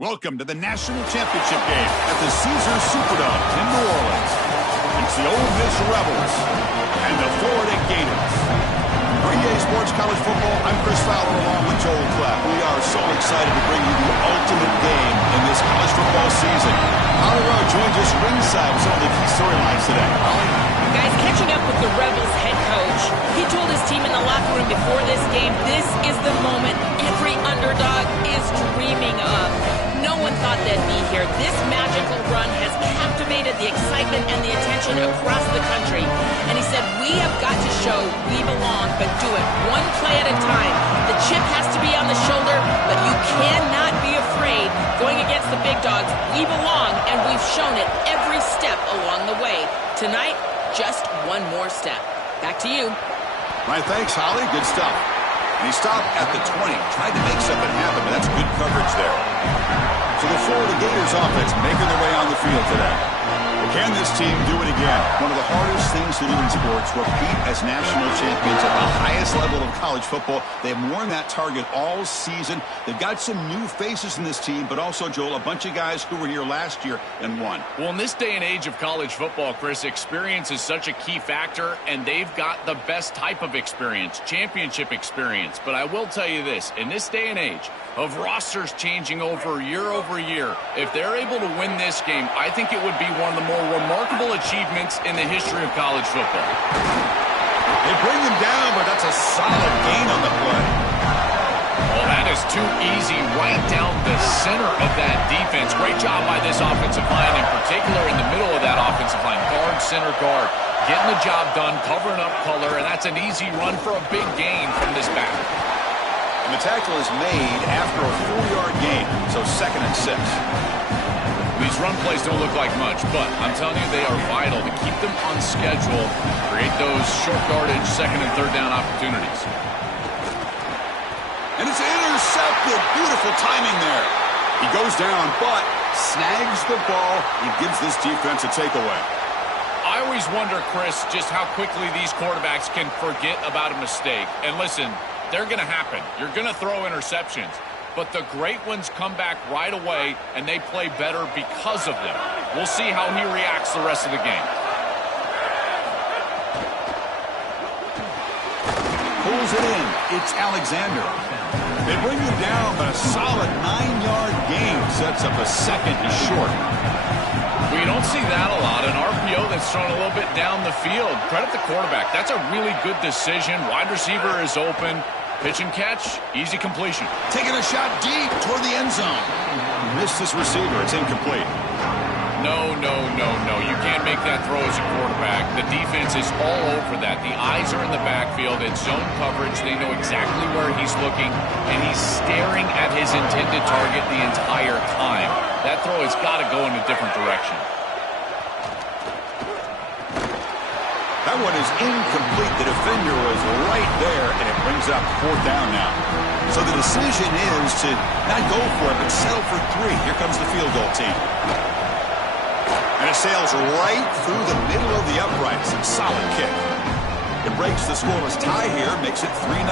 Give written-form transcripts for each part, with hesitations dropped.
Welcome to the National Championship game at the Caesars Superdome in New Orleans. It's the Ole Miss Rebels and the Florida Gators. For EA Sports College Football, I'm Chris Fowler along with Joel Clapp. We are so excited to bring you the ultimate game in this college football season. Holly Rowe joins us ringside with some of the key storylines today. Holly? Guys, catching up with the Rebels head coach, he told his team in the locker room before this game, this is the moment every underdog is dreaming of. No one thought they'd be here. This magical run has captivated the excitement and the attention across the country. And he said, we have got to show we belong, but do it one play at a time. The chip has to be on the shoulder, but you cannot be afraid. Going against the big dogs, we belong, and we've shown it every step along the way. Tonight, just one more step. Back to you. Right, thanks, Holly. Good stuff. And he stopped at the 20, tried to make something happen, but that's good coverage there. So the Florida Gators offense making their way on the field today. Well, can this team do it again? One of the hardest things to do in sports, repeat as national champions at the highest level of college football. They've worn that target all season. They've got some new faces in this team, but also, Joel, a bunch of guys who were here last year and won. Well, in this day and age of college football, Chris, experience is such a key factor, and they've got the best type of experience, championship experience. But I will tell you this, in this day and age of rosters changing over year, if they're able to win this game, I think it would be one of the more remarkable achievements in the history of college football. They bring him down, but that's a solid gain on the play. Well, that is too easy right down the center of that defense. Great job by this offensive line, in particular in the middle of that offensive line. Guard, center, guard. Getting the job done, covering up color, and that's an easy run for a big gain from this back. And the tackle is made after a 4-yard gain, so 2nd and 6. These run plays don't look like much, but I'm telling you, they are vital to keep them on schedule, create those short yardage 2nd and 3rd down opportunities. And it's intercepted. Beautiful timing there. He goes down, but snags the ball and gives this defense a takeaway. I always wonder, Chris, just how quickly these quarterbacks can forget about a mistake. And listen, they're going to happen. You're going to throw interceptions. But the great ones come back right away, and they play better because of them. We'll see how he reacts the rest of the game. Pulls it in. It's Alexander. They bring him down, but a solid 9-yard gain sets up a 2nd and short. We don't see that a lot. An RPO that's thrown a little bit down the field. Credit the quarterback. That's a really good decision. Wide receiver is open. Pitch and catch, easy completion. Taking a shot deep toward the end zone. Missed his receiver. It's incomplete. No. You can't make that throw as a quarterback. The defense is all over that. The eyes are in the backfield. It's zone coverage. They know exactly where he's looking, and he's staring at his intended target the entire time. That throw has got to go in a different direction. That one is incomplete. The defender was right there, and it brings up 4th down now. So the decision is to not go for it, but settle for 3. Here comes the field goal team. And it sails right through the middle of the uprights. Solid kick. It breaks the scoreless tie here, makes it 3-0.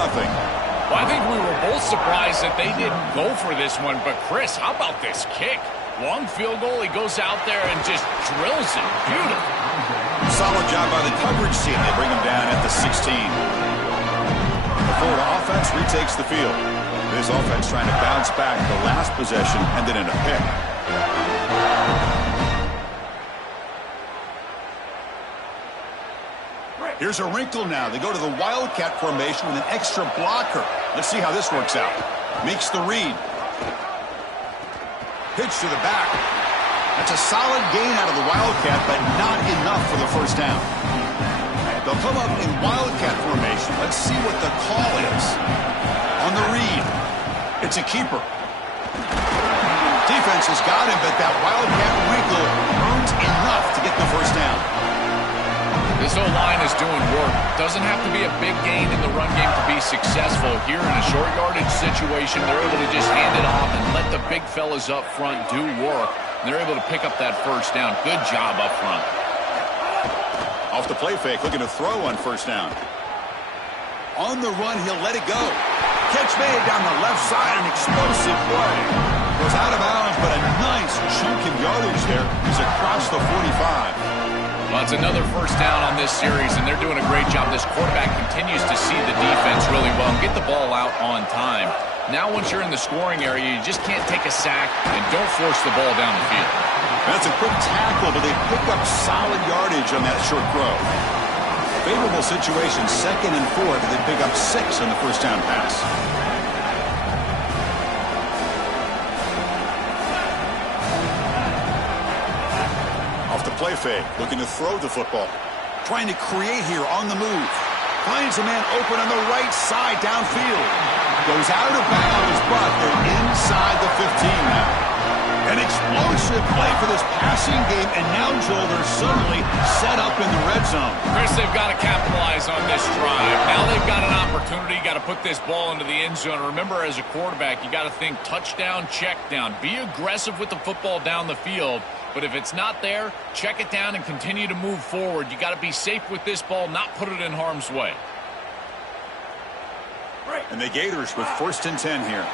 Well, I think we were both surprised that they didn't go for this one. But, Chris, how about this kick? Long field goal. He goes out there and just drills it. Beautiful. Solid job by the coverage team. They bring him down at the 16. The Florida offense retakes the field. This offense trying to bounce back the last possession and then in a pick. Here's a wrinkle now. They go to the Wildcat formation with an extra blocker. Let's see how this works out. Makes the read. Pitch to the back. That's a solid gain out of the Wildcat, but not enough for the 1st down. They'll come up in Wildcat formation. Let's see what the call is. On the read, it's a keeper. Defense has got him, but that Wildcat wrinkle earns enough to get the 1st down. This O-line is doing work. Doesn't have to be a big gain in the run game to be successful. Here in a short yardage situation, they're able to just hand it off and let the big fellas up front do work. And they're able to pick up that 1st down. Good job up front. Off the play fake, looking to throw on 1st down. On the run, he'll let it go. Catch made down the left side, an explosive play. Goes out of bounds, but a nice chunk of yardage there. He's across the 45. Well, it's another first down on this series, and they're doing a great job. This quarterback continues to see the defense really well and get the ball out on time. Now, once you're in the scoring area, you just can't take a sack and don't force the ball down the field. That's a quick tackle, but they pick up solid yardage on that short throw. Favorable situation, 2nd and 4, but they pick up 6 on the first down pass. Off the play fake, looking to throw the football. Trying to create here on the move. Finds a man open on the right side downfield. Goes out of bounds, but they're inside the 15 now. An explosive play for this passing game, and now, Joel, they're suddenly set up in the red zone. Chris, they've got to capitalize on this drive. Now they've got an opportunity. You got to put this ball into the end zone. Remember, as a quarterback, you got to think touchdown, check down. Be aggressive with the football down the field. But if it's not there, check it down and continue to move forward. You got to be safe with this ball, not put it in harm's way. And the Gators with 1st and 10 here.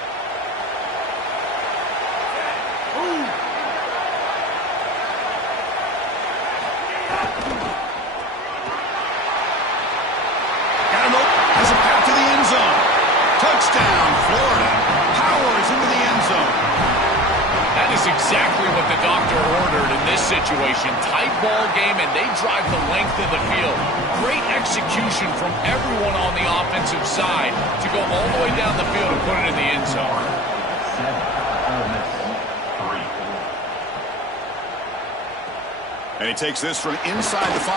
Got him open. Has a path to the end zone. Touchdown, Florida. Powers into the end zone. That is exactly what the doctor ordered in this situation. Tight ball game, and they drive the length of the field. Great execution from everyone on the offensive side to go all the way down the field and put it in the end zone. And he takes this from inside the 5.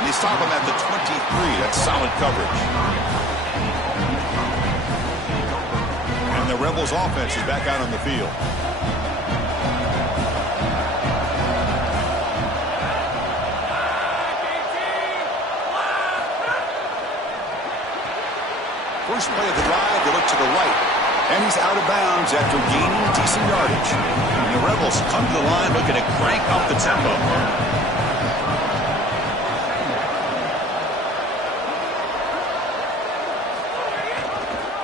And they stop him at the 23. That's solid coverage. And the Rebels offense is back out on the field. First play of the drive, they look to the right. And he's out of bounds after gaining decent yardage. And the Rebels come to the line looking to crank up the tempo.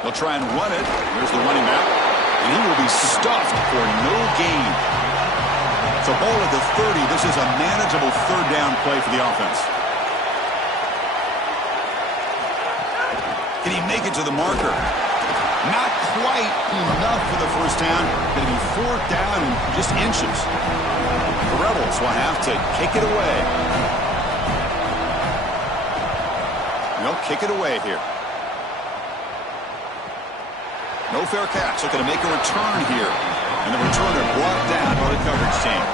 They'll try and run it. Here's the running back. And he will be stuffed for no gain. So ball at the 30. This is a manageable 3rd down play for the offense. Can he make it to the marker? Not quite enough for the first down. Going to be 4th down and just inches. The Rebels will have to kick it away. They'll kick it away here. No fair catch. Looking to make a return here. And the returner brought down by the coverage team.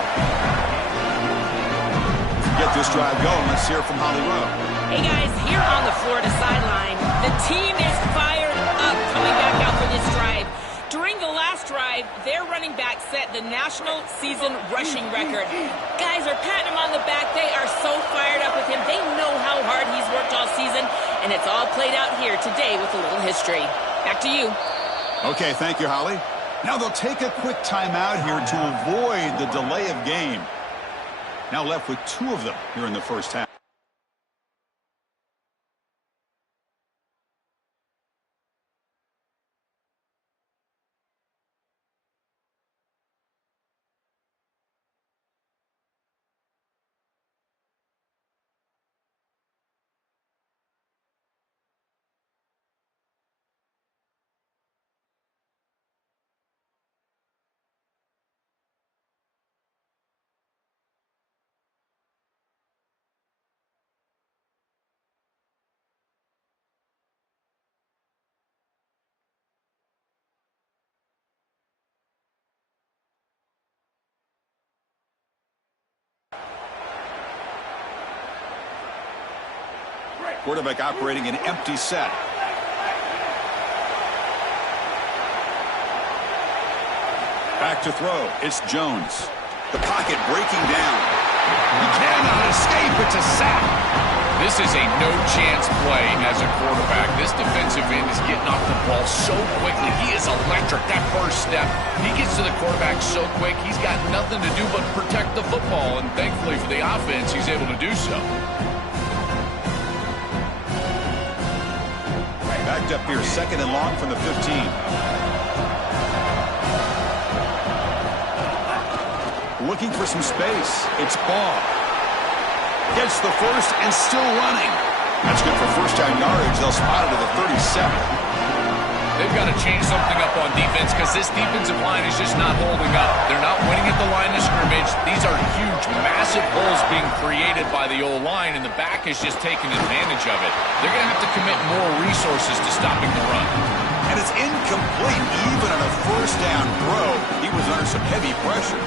To get this drive going, let's hear from Holly Rowe. Hey, guys, here on the Florida sideline, the team is fired up coming back out for this drive. During the last drive, their running back set the national season rushing record. Guys are patting him on the back. They are so fired up with him. They know how hard he's worked all season, and it's all played out here today with a little history. Back to you. Okay, thank you, Holly. Now they'll take a quick timeout here to avoid the delay of game. Now left with 2 of them here in the first half. Quarterback operating an empty set. Back to throw. It's Jones. The pocket breaking down. He cannot escape. It's a sack. This is a no-chance play as a quarterback. This defensive end is getting off the ball so quickly. He is electric. That first step, he gets to the quarterback so quick, he's got nothing to do but protect the football. And thankfully for the offense, he's able to do so. Backed up here, 2nd and long from the 15. looking for some space. It's Ball. Gets the first and still running. That's good for first down yardage. They'll spot it at the 37. They've got to change something up on defense because this defensive line is just not holding up. They're not winning at the line of scrimmage. These are huge, massive holes being created by the O-line, and the back is just taking advantage of it. They're going to have to commit more resources to stopping the run. And it's incomplete even on a first down throw. He was under some heavy pressure.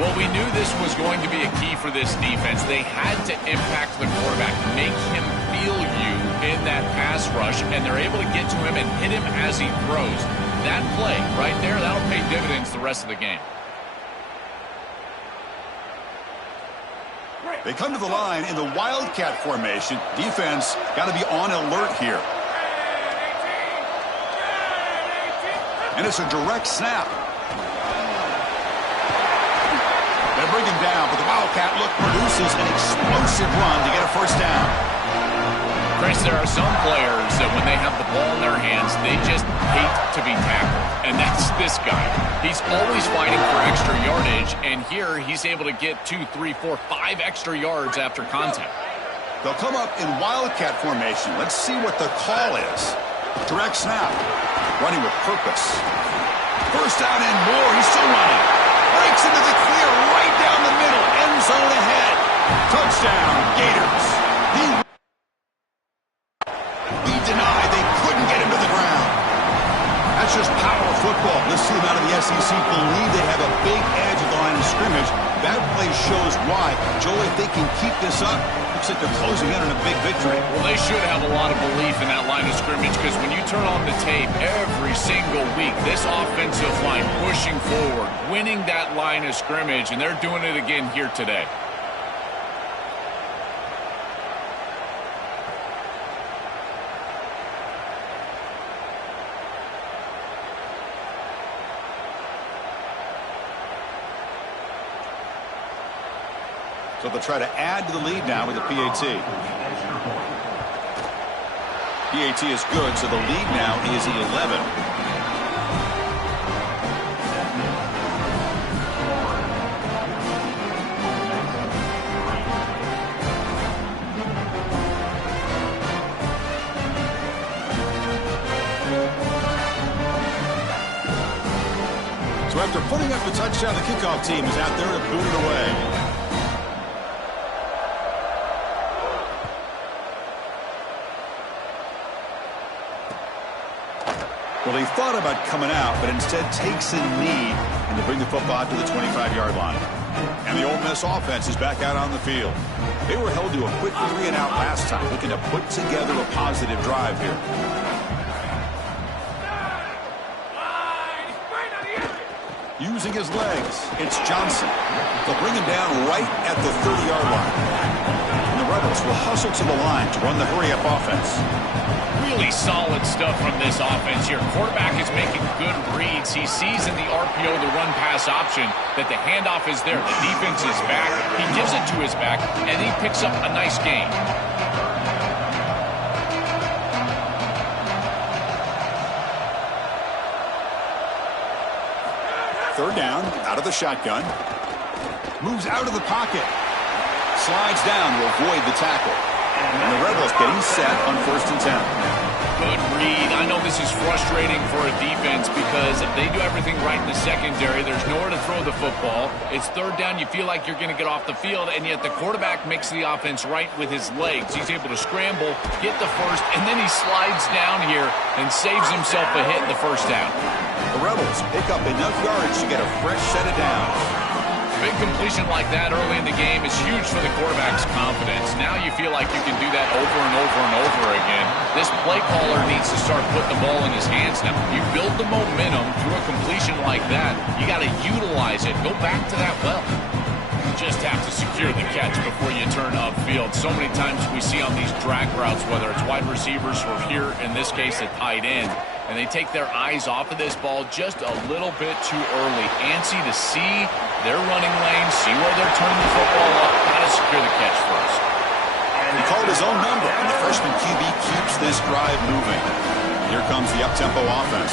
Well, we knew this was going to be a key for this defense. They had to impact the quarterback, make him feel you in that pass rush, and they're able to get to him and hit him as he throws. That play right there, that'll pay dividends the rest of the game. They come to the line in the Wildcat formation. Defense got to be on alert here. And it's a direct snap. They bring him down, but the Wildcat look produces an explosive run to get a first down. Chris, there are some players that when they have the ball in their hands, they just hate to be tackled. And that's this guy. He's always fighting for extra yardage, and here he's able to get 2, 3, 4, 5 extra yards after contact. They'll come up in Wildcat formation. Let's see what the call is. Direct snap. Running with purpose. First down and more. He's still running. Breaks into the clear right down the middle. End zone ahead. Touchdown, Gators. He denied. They couldn't get him to the ground. That's just power of football. This team out of the SEC believe they have a big edge at the line of scrimmage. That play shows why. Joel, if they can keep this up, looks like they're closing in on a big victory. Well, they should have a lot of belief in that line of scrimmage because when you turn on the tape every single week, this offensive line pushing forward, winning that line of scrimmage, and they're doing it again here today. So they'll try to add to the lead now with the PAT. PAT is good, so the lead now is 11. So after putting up the touchdown, the kickoff team is out there to boot it away. Well, he thought about coming out, but instead takes a knee and to bring the football out to the 25-yard line. And the Ole Miss offense is back out on the field. They were held to a quick 3-and-out last time, looking to put together a positive drive here. Using his legs, it's Johnson. They'll bring him down right at the 30-yard line. And the Rebels will hustle to the line to run the hurry-up offense. Really solid stuff from this offense here. Quarterback is making good reads. He sees in the RPO the run-pass option that the handoff is there. The defense is back. He gives it to his back, and he picks up a nice gain. Third down, out of the shotgun. Moves out of the pocket. Slides down to avoid the tackle. And the Rebels getting set on 1st and 10. Good read. I know this is frustrating for a defense because they do everything right in the secondary. There's nowhere to throw the football. It's third down. You feel like you're going to get off the field, and yet the quarterback makes the offense right with his legs. He's able to scramble, get the first, and then he slides down here and saves himself a hit in the first down. The Rebels pick up enough yards to get a fresh set of downs. Big completion like that early in the game is huge for the quarterback's confidence. Now you feel like you can do that over and over and over again. This play caller needs to start putting the ball in his hands now. You build the momentum through a completion like that. You got to utilize it. Go back to that well. Just have to secure the catch before you turn upfield. So many times we see on these drag routes, whether it's wide receivers or here, in this case, a tight end, and they take their eyes off of this ball just a little bit too early. Antsy to see their running lane, see where they're turning the football up. Got to secure the catch first. He called his own number, and the freshman QB keeps this drive moving. Here comes the up-tempo offense.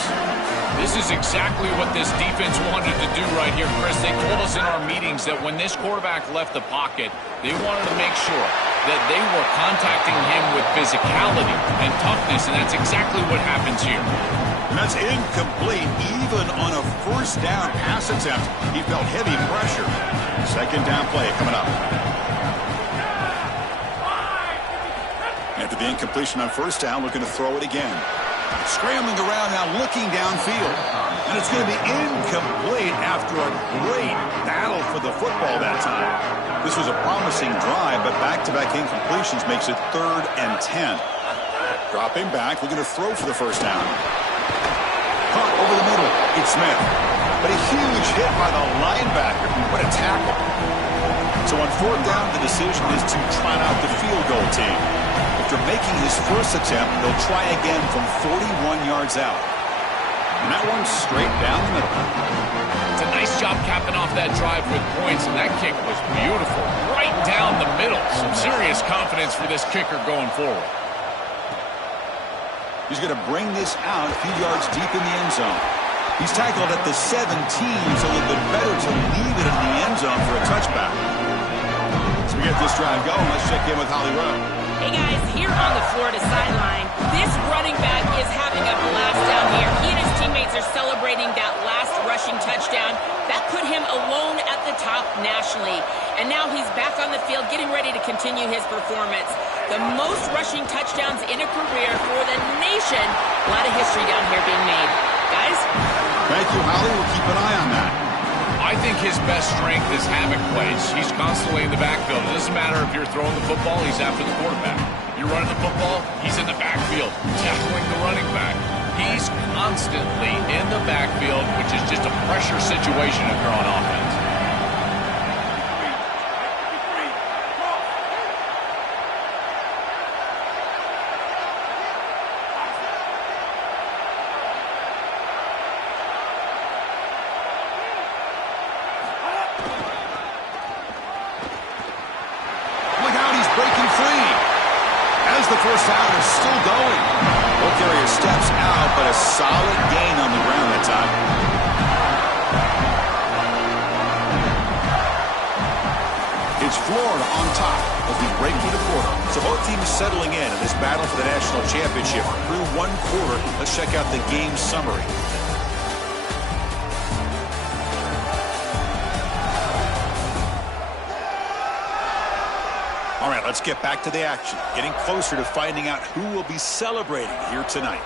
This is exactly what this defense wanted to do right here, Chris. They told us in our meetings that when this quarterback left the pocket, they wanted to make sure that they were contacting him with physicality and toughness, and that's exactly what happens here. And that's incomplete. Even on a first down pass attempt, he felt heavy pressure. Second down play coming up. After the incompletion on first down, looking to throw it again. Scrambling around now, looking downfield. And it's going to be incomplete after a great battle for the football that time. This was a promising drive, but back-to-back incompletions makes it 3rd and 10. Dropping back, looking to throw for the first down. Caught over the middle. It's Smith. But a huge hit by the linebacker. What a tackle. So on 4th down, the decision is to trot out the field goal team. After making his first attempt, they'll try again from 41 yards out. And that one's straight down the middle. It's a nice job capping off that drive with points, and that kick was beautiful. Right down the middle. Some serious confidence for this kicker going forward. He's going to bring this out a few yards deep in the end zone. He's tackled at the 17, so a little bit better to leave it in the end zone for a touchback. So we get this drive going. Let's check in with Holly Rowe. Hey guys, here on the Florida sideline, this running back is having a blast down here. He and his teammates are celebrating that last rushing touchdown. That put him alone at the top nationally. And now he's back on the field getting ready to continue his performance. The most rushing touchdowns in a career for the nation. A lot of history down here being made. Guys? Thank you, Holly. We'll keep an eye on that. I think his best strength is havoc plays. He's constantly in the backfield. It doesn't matter if you're throwing the football, he's after the quarterback. You're running the football, he's in the backfield, tackling the running back. He's constantly in the backfield, which is just a pressure situation if you're on offense. The first down is still going. Ball carrier steps out, but a solid gain on the ground that time. It's Florida on top as we break through the quarter. So both teams settling in this battle for the national championship. Through one quarter, let's check out the game summary. All right, let's get back to the action. Getting closer to finding out who will be celebrating here tonight.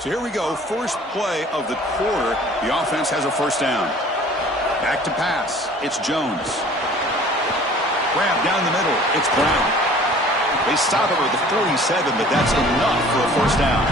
So here we go. First play of the quarter. The offense has a first down. Back to pass. It's Jones. Grab down the middle. It's Brown. They stop it with the 47, but that's enough for a first down.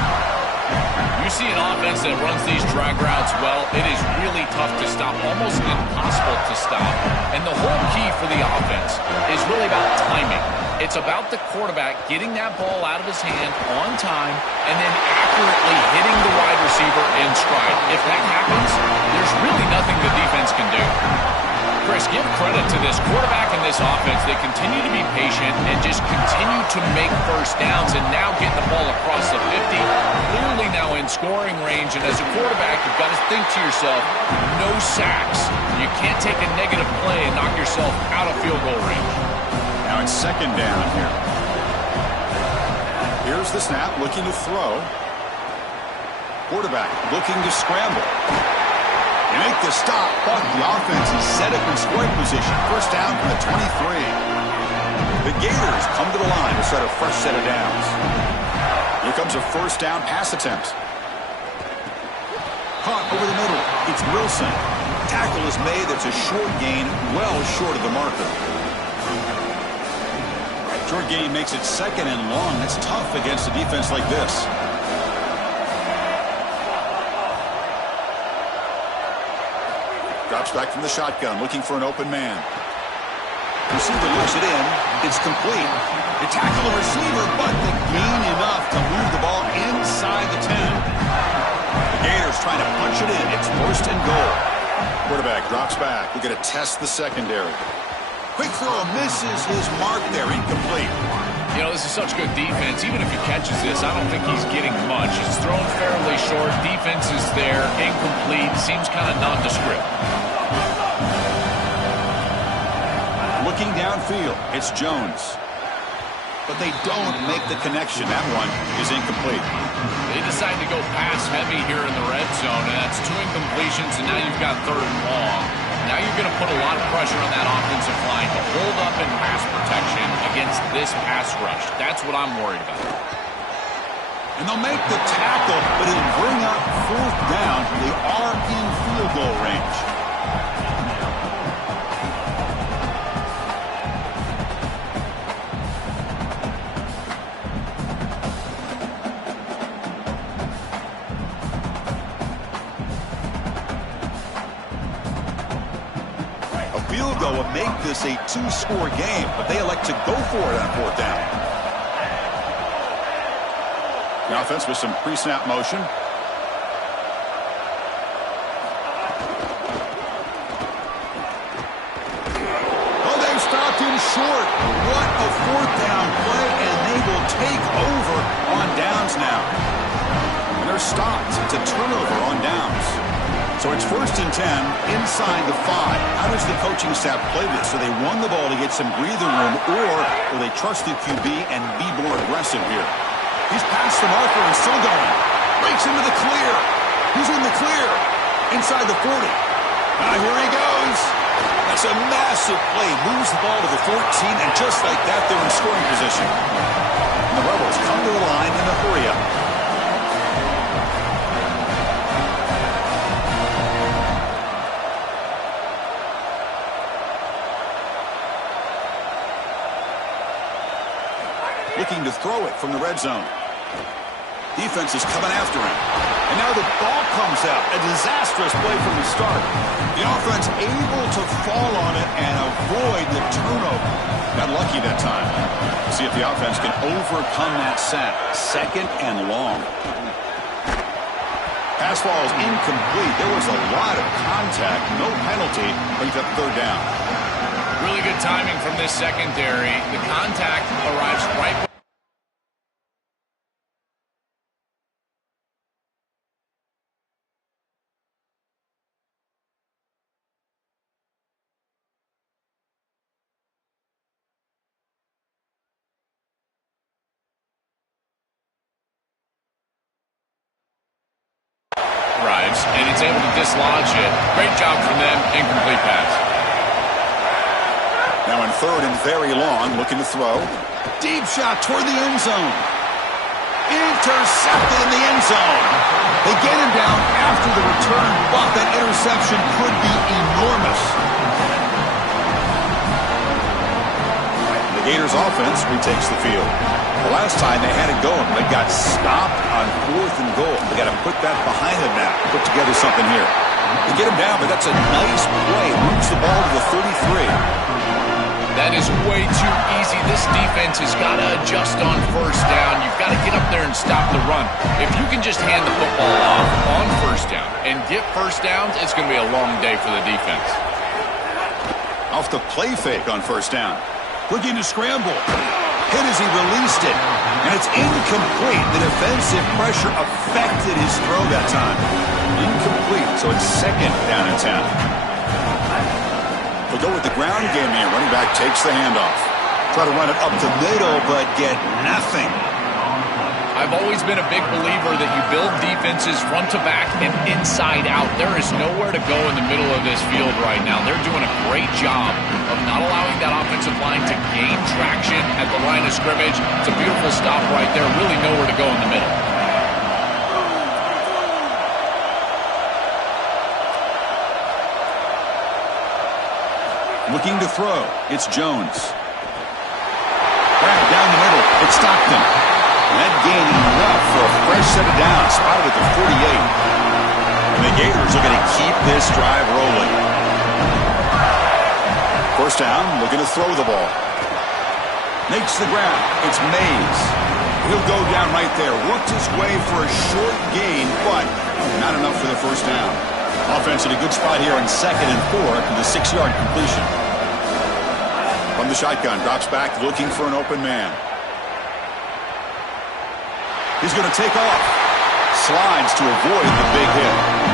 You see an offense that runs these drag routes well, it is really tough to stop, almost impossible to stop. And the whole key for the offense is really about timing. It's about the quarterback getting that ball out of his hand on time and then accurately hitting the wide receiver in stride. If that happens, there's really nothing the defense can do. Chris, give credit to this quarterback and this offense. They continue to be patient and just continue to make first downs, and now getting the ball across the 50, clearly now in scoring range. And as a quarterback, you've got to think to yourself, no sacks. You can't take a negative play and knock yourself out of field goal range. Now it's second down here. Here's the snap, looking to throw. Quarterback looking to scramble. They make the stop, but the offense is set up in scoring position. First down from the 23. The Gators come to the line to start a fresh set of downs. Here comes a first down pass attempt. Caught over the middle. It's Wilson. Tackle is made. That's a short gain, well short of the marker. Short gain makes it second and long. That's tough against a defense like this. Drops back from the shotgun, looking for an open man. Receiver looks it in. It's complete. They tackle the receiver, but they gain enough to move the ball inside the 10. The Gators trying to punch it in. It's first and goal. Quarterback drops back. We're going to test the secondary. Quick throw misses his mark there, incomplete. You know, this is such good defense. Even if he catches this, I don't think he's getting much. It's thrown fairly short. Defense is there. Incomplete. Seems kind of nondescript. Looking downfield, it's Jones. But they don't make the connection. That one is incomplete. They decide to go pass heavy here in the red zone, and that's 2 incompletions, and now you've got 3rd and long. Now you're going to put a lot of pressure on that offensive line to hold up in pass protection against this pass rush. That's what I'm worried about. And they'll make the tackle, but it'll bring up 4th down. They are in field goal range. Field goal would make this a 2-score game, but they elect to go for it on 4th down. The offense with some pre-snap motion. Oh, they've stopped him short. What a 4th down play, and they will take over on downs now. And they're stopped. It's a turnover on downs. So it's 1st and 10 inside the 5. How does the coaching staff play this? So they won the ball to get some breathing room, or will they trust the QB and be more aggressive here? He's past the marker and still going. Breaks into the clear. He's in the clear. Inside the 40. Here he goes. That's a massive play. Moves the ball to the 14, and just like that, they're in scoring position. And the Rebels come to the line in a hurry up. Looking to throw it from the red zone. Defense is coming after him. And now the ball comes out. A disastrous play from the start. The offense able to fall on it and avoid the turnover. Got lucky that time. We'll see if the offense can overcome that sack. 2nd and long. Pass ball is incomplete. There was a lot of contact. No penalty. Brings up 3rd down. Really good timing from this secondary. The contact arrives right. Arrives, and it's able to dislodge it. Great job from them. Incomplete pass. Now in 3rd and very long, looking to throw. Deep shot toward the end zone. Intercepted in the end zone. They get him down after the return, but that interception could be enormous. The Gators offense retakes the field. The last time they had it going, they got stopped on 4th and goal. They got to put that behind them now. Put together something here. They get him down, but that's a nice play. Moves the ball to the 33. That is way too easy. This defense has got to adjust on 1st down. You've got to get up there and stop the run. If you can just hand the football off on 1st down and get 1st downs, it's going to be a long day for the defense. Off the play fake on 1st down. Looking to scramble. Hit as he released it. And it's incomplete. The defensive pressure affected his throw that time. Incomplete. So it's 2nd down and 10. They'll go with the ground game here. Running back takes the handoff. Try to run it up the middle, but get nothing. I've always been a big believer that you build defenses front to back and inside out. There is nowhere to go in the middle of this field right now. They're doing a great job of not allowing that offensive line to gain traction at the line of scrimmage. It's a beautiful stop right there. Really nowhere to go in the middle. Looking to throw. It's Jones. Grab down the middle. It's Stockton. And that gain enough for a fresh set of downs. Spotted at the 48. And the Gators are going to keep this drive rolling. 1st down, looking to throw the ball. Makes the grab. It's Mays. He'll go down right there. Worked his way for a short gain, but not enough for the 1st down. Offense in a good spot here on 2nd and 4 after the 6-yard completion. From the shotgun, drops back, looking for an open man. He's going to take off. Slides to avoid the big hit.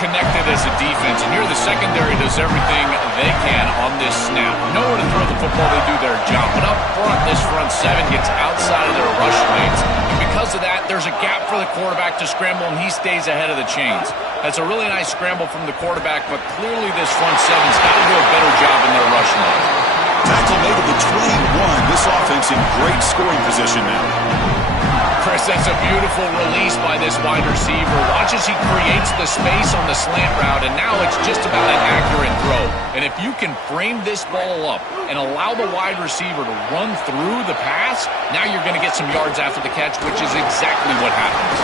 connected as a defense, and here the secondary does everything they can on this snap. Nowhere to throw the football, they do their job. But up front, this front seven gets outside of their rush lanes. And because of that, there's a gap for the quarterback to scramble, and he stays ahead of the chains. That's a really nice scramble from the quarterback, but clearly this front seven's got to do a better job in their rush lane. Tackle made at the 21. This offense in great scoring position now. Chris, that's a beautiful release by this wide receiver. Watch as he creates the space on the slant route, and now it's just about an accurate throw. And if you can frame this ball up and allow the wide receiver to run through the pass, now you're going to get some yards after the catch, which is exactly what happens.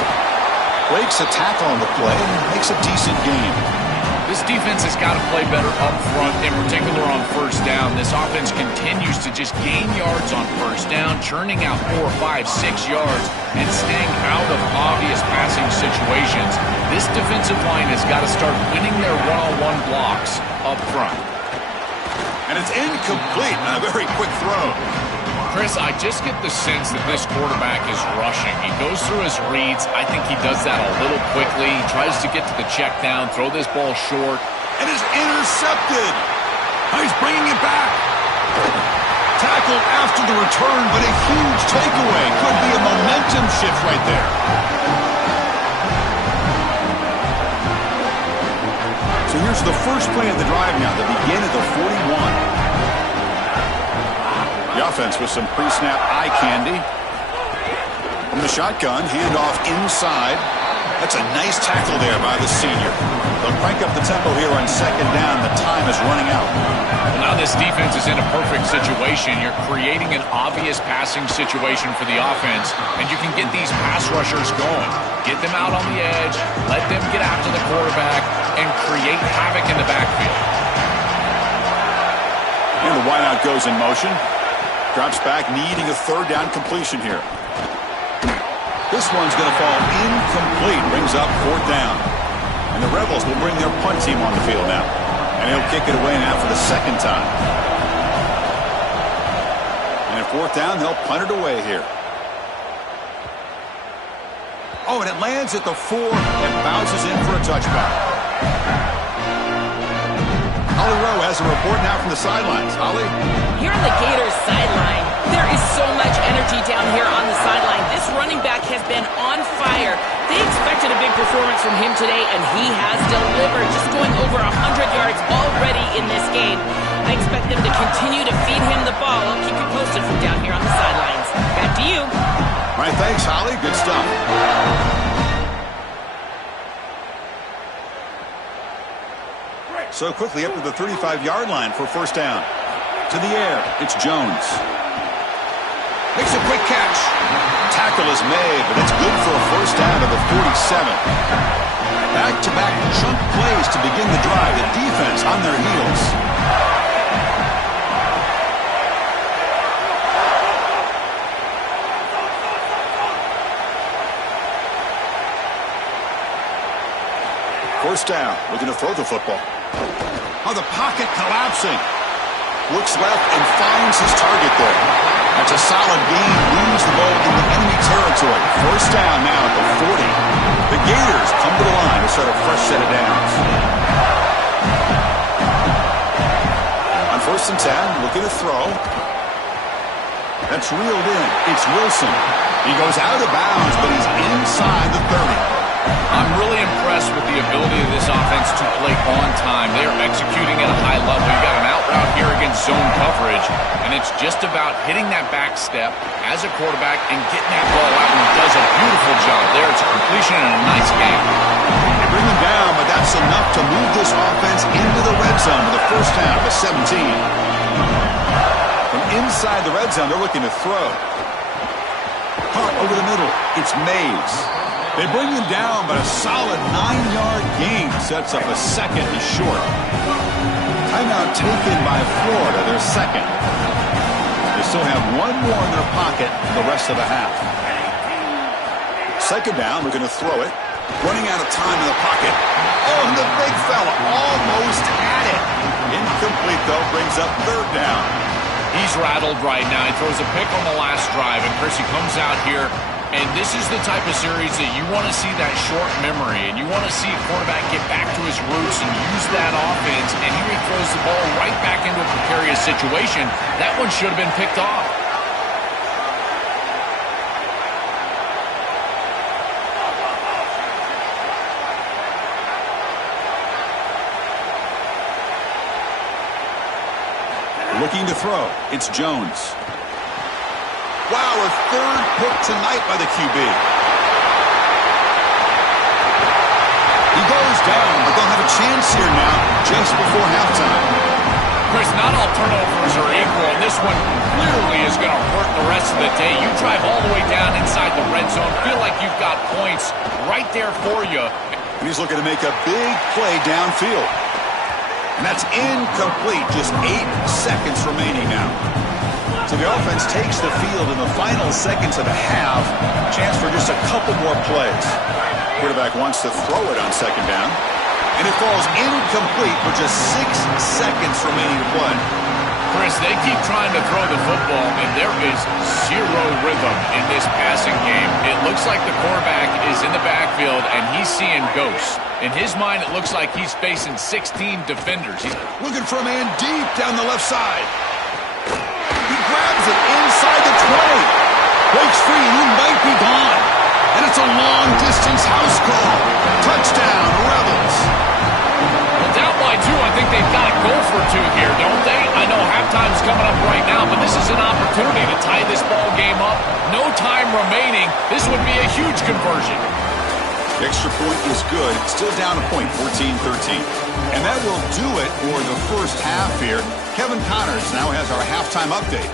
Breaks a tackle on the play and makes a decent gain. This defense has got to play better up front, in particular on first down. This offense continues to just gain yards on first down, churning out 4, 5, 6 yards, and staying out of obvious passing situations. This defensive line has got to start winning their one-on-one blocks up front. And it's incomplete on a very quick throw. Chris, I just get the sense that this quarterback is rushing. He goes through his reads. I think he does that a little quickly. He tries to get to the check down, throw this ball short. And it's intercepted. He's bringing it back. Tackled after the return, but a huge takeaway. Could be a momentum shift right there. So here's the first play of the drive now. They begin at the 41. The offense with some pre-snap eye candy. From the shotgun, handoff inside. That's a nice tackle there by the senior. They'll crank up the tempo here on second down. The time is running out. Well, now this defense is in a perfect situation. You're creating an obvious passing situation for the offense, and you can get these pass rushers going. Get them out on the edge, let them get after the quarterback, and create havoc in the backfield. And the wideout goes in motion. Drops back, needing a third down completion here. This one's going to fall incomplete. Brings up fourth down. And the Rebels will bring their punt team on the field now. And he'll kick it away now for the second time. And at fourth down, they'll punt it away here. Oh, and it lands at the 4 and bounces in for a touchback. Ollie Rowe has a report now from the sidelines. Ollie? Here on the Gators sideline, there is so much energy down here on the sideline. This running back has been on fire. They expected a big performance from him today, and he has delivered, just going over 100 yards already in this game. I expect them to continue to feed him the ball. I'll keep you posted from down here on the sidelines. Back to you. All right, thanks, Holly. Good stuff. So quickly up to the 35-yard line for first down. To the air, it's Jones. Makes a quick catch. Tackle is made, but it's good for a first down to the 47. Back-to-back chunk plays to begin the drive. The defense on their heels. First down, looking to throw the football. Oh, the pocket collapsing. Looks left and finds his target there. That's a solid gain. Moves the ball into enemy territory. First down now at the 40. The Gators come to the line to start a fresh set of downs. On first and 10, looking to throw. That's reeled in. It's Wilson. He goes out of bounds, but he's inside the 30. I'm really impressed with the ability of this offense to play on time. They are executing at a high level. You've got an out route here against zone coverage, and it's just about hitting that back step as a quarterback and getting that ball out, and he does a beautiful job there. It's a completion and a nice game. They bring him down, but that's enough to move this offense into the red zone with the first half of 17. From inside the red zone, they're looking to throw. Hart over the middle. It's Mays. They bring him down, but a solid 9-yard gain sets up a second and short. Timeout taken by Florida, their second. They still have one more in their pocket for the rest of the half. Second down, we're going to throw it. Running out of time in the pocket. Oh, and the big fella almost had it. Incomplete, though, brings up third down. He's rattled right now. He throws a pick on the last drive, and Chris, he comes out here And this is the type of series that you want to see that short memory, and you want to see a quarterback get back to his roots and use that offense, and here he throws the ball right back into a precarious situation. That one should have been picked off. Looking to throw. It's Jones. Wow, a third pick tonight by the QB. He goes down, but they'll have a chance here now just before halftime. Chris, not all turnovers are equal, and this one clearly is going to hurt the rest of the day. You drive all the way down inside the red zone, feel like you've got points right there for you. And he's looking to make a big play downfield. And that's incomplete. Just 8 seconds remaining now. So the offense takes the field in the final seconds of the half. Chance for just a couple more plays. Quarterback wants to throw it on second down. And it falls incomplete with just 6 seconds remaining to play. Chris, they keep trying to throw the football, and there is zero rhythm in this passing game. It looks like the quarterback is in the backfield, and he's seeing ghosts. In his mind, it looks like he's facing 16 defenders. He's looking for a man deep down the left side. He grabs it inside the 20. Breaks free, and he might be gone. And it's a long-distance house call. Touchdown, Rebels. Well, down by 2, I think they've got to go for 2 here, don't they? I know halftime's coming up right now, but this is an opportunity to tie this ball game up. No time remaining. This would be a huge conversion. The extra point is good. Still down a point, 14-13. And that will do it for the first half here. Kevin Connors now has our halftime update.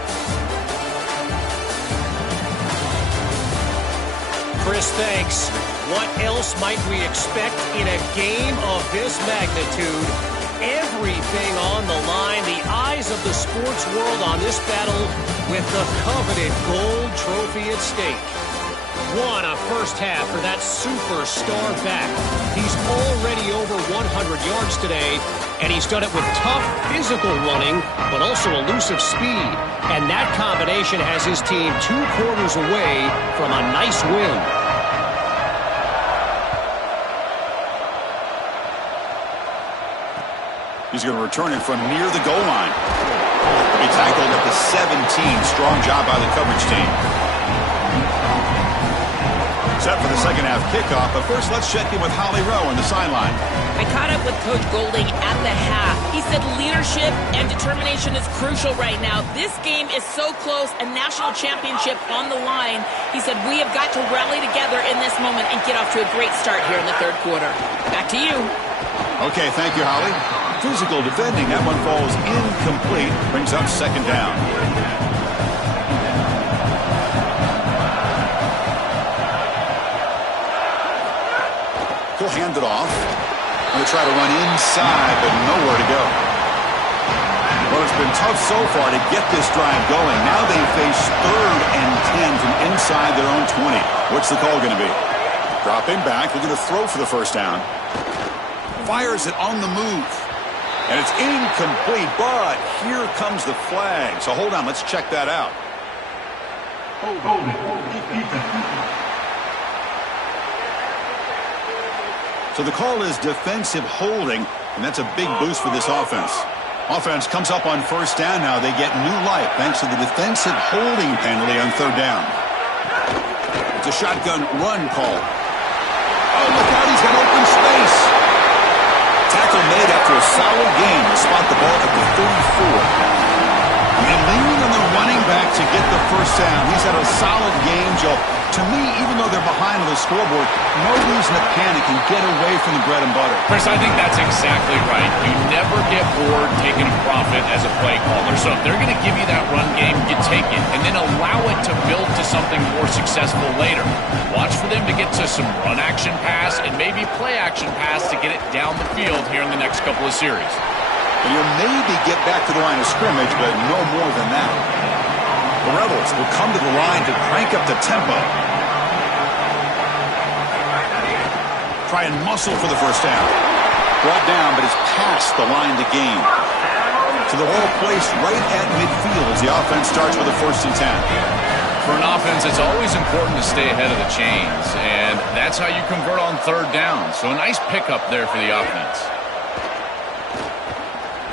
Chris, thanks. What else might we expect in a game of this magnitude? Everything on the line. The eyes of the sports world on this battle with the coveted gold trophy at stake. What a first half for that superstar back. He's already over 100 yards today, and he's done it with tough physical running, but also elusive speed. And that combination has his team 2 quarters away from a nice win. He's going to return it from near the goal line. He'll be tackled at the 17. Strong job by the coverage team. Set for the second half kickoff, but first let's check in with Holly Rowe on the sideline. I caught up with Coach Golding at the half. He said leadership and determination is crucial right now. This game is so close, a national championship on the line. He said we have got to rally together in this moment and get off to a great start here in the third quarter. Back to you. Okay, thank you, Holly. Physical defending, that one falls incomplete, brings up second down. He'll hand it off. Going to try to run inside, but nowhere to go. Well, it's been tough so far to get this drive going. Now they face 3rd and 10 from inside their own 20. What's the call going to be? Dropping back, looking to throw for the first down. Fires it on the move. And it's incomplete, but here comes the flag. So hold on, let's check that out. So the call is defensive holding, and that's a big boost for this offense. Offense comes up on first down now. They get new life thanks to the defensive holding penalty on 3rd down. It's a shotgun run call. Oh, look out, he's got open space. Tackle made after a solid game to spot the ball at the 34. And leaning on the running back to get the first down. He's had a solid game, Joe. To me, even though they're behind on the scoreboard, no reason to panic and get away from the bread and butter. Chris, I think that's exactly right. You never get bored taking a profit as a play caller. So if they're going to give you that run game, you take it, and then allow it to build to something more successful later. Watch for them to get to some run action pass and maybe play action pass to get it down the field here in the next couple of series. And you'll maybe get back to the line of scrimmage, but no more than that. The Rebels will come to the line to crank up the tempo. Try and muscle for the first down. Brought down, but it's past the line to gain. So the ball placed right at midfield as the offense starts with a 1st and 10. For an offense, it's always important to stay ahead of the chains, and that's how you convert on third down. So a nice pickup there for the offense.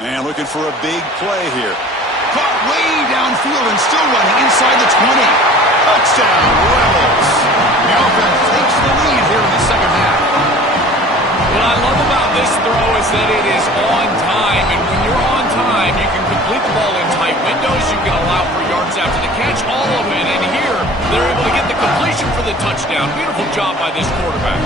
And looking for a big play here. Caught way downfield and still running inside the 20. Touchdown, Rebels. The offense takes the lead here in the second half. What I love about this throw is that it is on time, and when you're on time, you can complete the ball in tight windows. You can allow for yards after the catch, all of it. And here, they're able to get the completion for the touchdown. Beautiful job by this quarterback.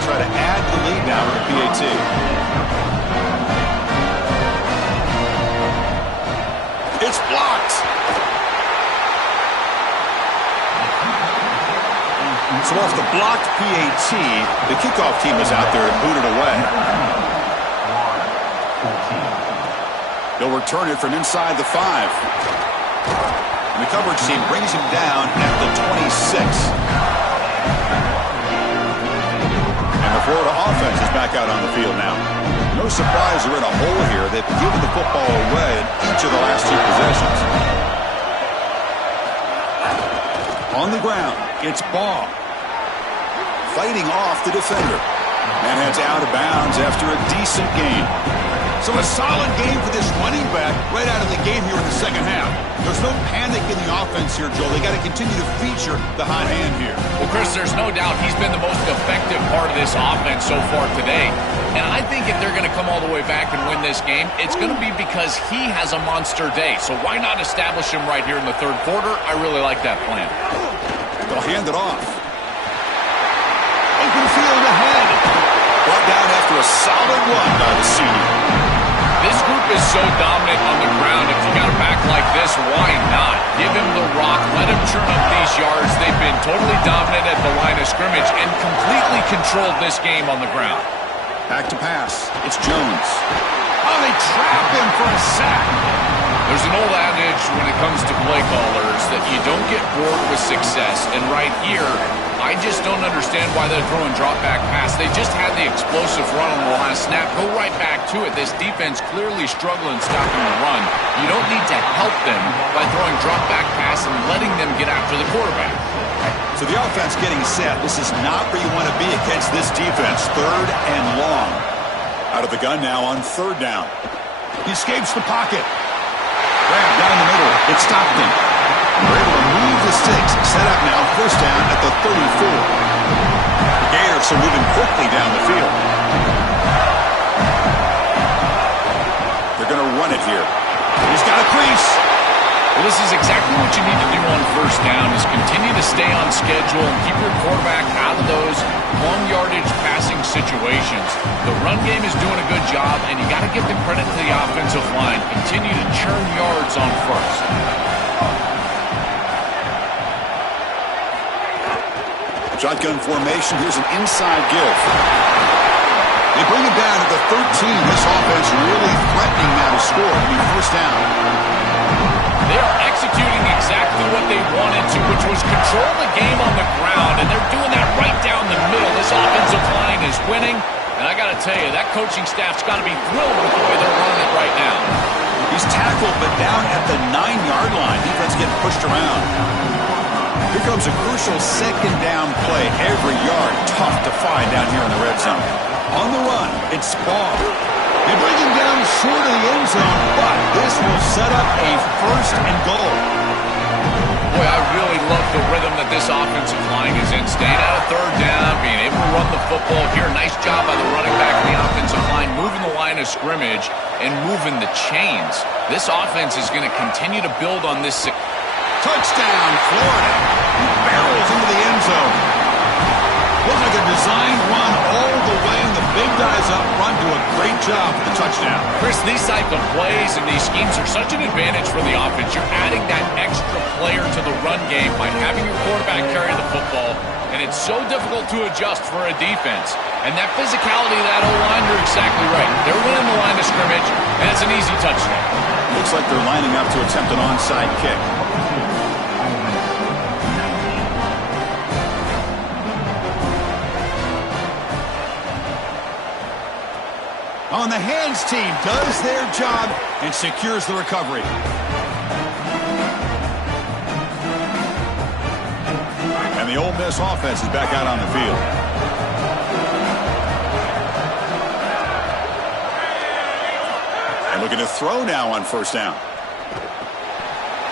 Try to add the lead now with the PAT. It's blocked. So off the blocked PAT, the kickoff team is out there to boot it away. They'll return it from inside the 5. And the coverage team brings him down at the 26. The Florida offense is back out on the field now. No surprise they're in a hole here. They've given the football away in each of the last 2 possessions. On the ground, it's Ball. Fighting off the defender. And heads out of bounds after a decent game. So a solid game for this running back right out of the gate here in the second half. There's no panic in the offense here, Joel. They got to continue to feature the hot hand here. Well, Chris, there's no doubt he's been the most effective part of this offense so far today. And I think if they're going to come all the way back and win this game, it's going to be because he has a monster day. So why not establish him right here in the third quarter? I really like that plan. They'll hand it off. Open field ahead. Brought down after a solid run by the senior. This group is so dominant on the ground. If you got a back like this, why not? Give him the rock. Let him churn up these yards. They've been totally dominant at the line of scrimmage and completely controlled this game on the ground. Back to pass. It's Jones. Oh, they trap him for a sack. There's an old adage when it comes to play callers that you don't get bored with success. And right here, I just don't understand why they're throwing drop-back pass. They just had the explosive run on the last snap. Go right back to it. This defense clearly struggling stopping the run. You don't need to help them by throwing drop-back pass and letting them get after the quarterback. So the offense getting set. This is not where you want to be against this defense. Third and long. Out of the gun now on third down. He escapes the pocket. Grab down the middle. It stopped him. They're able to move the sticks. Set up now. First down at the 34. The Gators are moving quickly down the field. They're going to run it here. He's got a crease. Well, this is exactly what you need to do on first down is continue to stay on schedule and keep your quarterback out of those long yardage passing situations. The run game is doing a good job, and you got to give the credit to the offensive line. Continue to churn yards on first. Shotgun formation. Here's an inside give. They bring it down to the 13. This offense really threatening now to score. I mean, first down. They are executing exactly what they wanted to, which was control the game on the ground, and they're doing that right down the middle. This offensive line is winning, and I got to tell you, that coaching staff's got to be thrilled with the way they're running it right now. He's tackled, but down at the 9-yard line. Defense getting pushed around. Here comes a crucial second down play. Every yard tough to find down here in the red zone. On the run, it's Ball. They bring him down short of the end zone, but this will set up a first and goal. Boy, I really love the rhythm that this offensive line is in. Staying out of third down, being able to run the football here. Nice job by the running back and the offensive line, moving the line of scrimmage and moving the chains. This offense is going to continue to build on this. Touchdown, Florida. Barrels into the end zone. Looks like a designed run all the way in the big guys up front do a great job for the touchdown. Chris, these type of plays and these schemes are such an advantage for the offense. You're adding that extra player to the run game by having your quarterback carry the football, and it's so difficult to adjust for a defense. And that physicality of that O-line, you're exactly right. They're winning the line of scrimmage, and it's an easy touchdown. Looks like they're lining up to attempt an onside kick. On the hands team does their job and secures the recovery. And the Ole Miss offense is back out on the field. And looking to throw now on first down.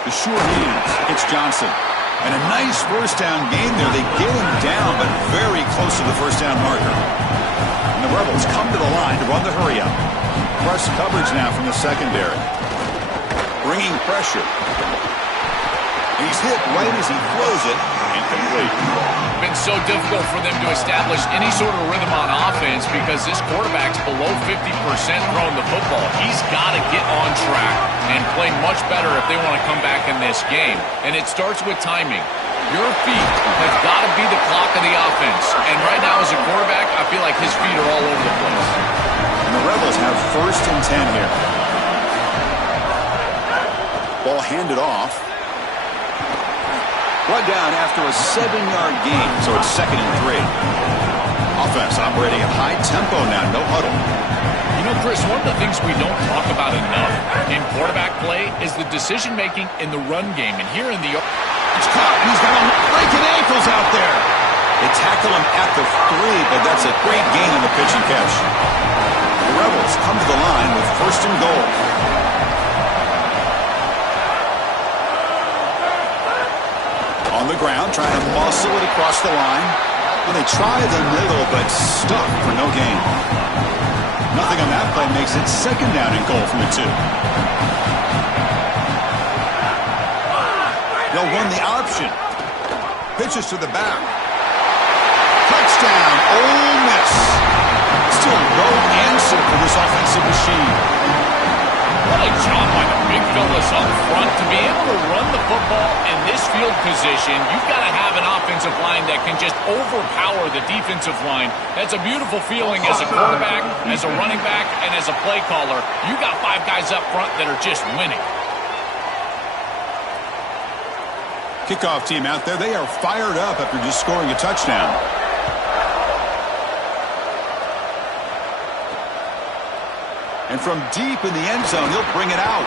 The short hands. It's Johnson. And a nice first down game there. They get him down, but very close to the first down marker. And the Rebels come to the line to run the hurry up. Press coverage now from the secondary. Bringing pressure. And he's hit right as he throws it. Incomplete. Been so difficult for them to establish any sort of rhythm on offense because this quarterback's below 50% throwing the football. He's got to get on track and play much better if they want to come back in this game. And it starts with timing. Your feet have got to be the clock of the offense. And right now as a quarterback, I feel like his feet are all over the place. And the Rebels have 1st and 10 here. Ball handed off. Brought down after a 7-yard gain, so it's 2nd and 3. Offense operating at high tempo now, no huddle. You know, Chris, one of the things we don't talk about enough in quarterback play is the decision-making in the run game. And here in the... It's caught, and he's got him breaking ankles out there. They tackle him at the 3, but that's a great gain on the pitch and catch. The Rebels come to the line with 1st and goal. On the ground, trying to muscle it across the line. Well, they try the middle, but stuck for no gain. Nothing on that play makes it 2nd down and goal from the 2. They'll run the option. Pitches to the back. Touchdown, Ole Miss. Still no answer for this offensive machine. What a job by the big fellas up front to be able to run the football in this field position. You've got to have an offensive line that can just overpower the defensive line. That's a beautiful feeling as a quarterback, as a running back, and as a play caller. You got 5 guys up front that are just winning. Kickoff team out there, they are fired up after just scoring a touchdown. And from deep in the end zone, he'll bring it out.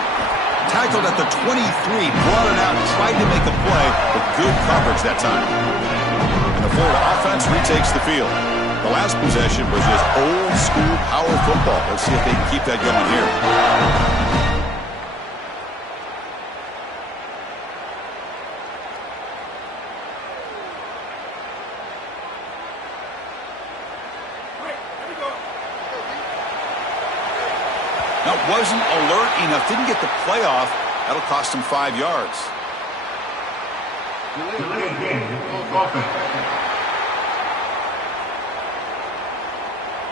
Tackled at the 23, brought it out, tried to make a play, but good coverage that time. And the Florida offense retakes the field. The last possession was just old school power football. Let's see if they can keep that going here. That wasn't alert enough. Didn't get the play off. That'll cost him 5 yards.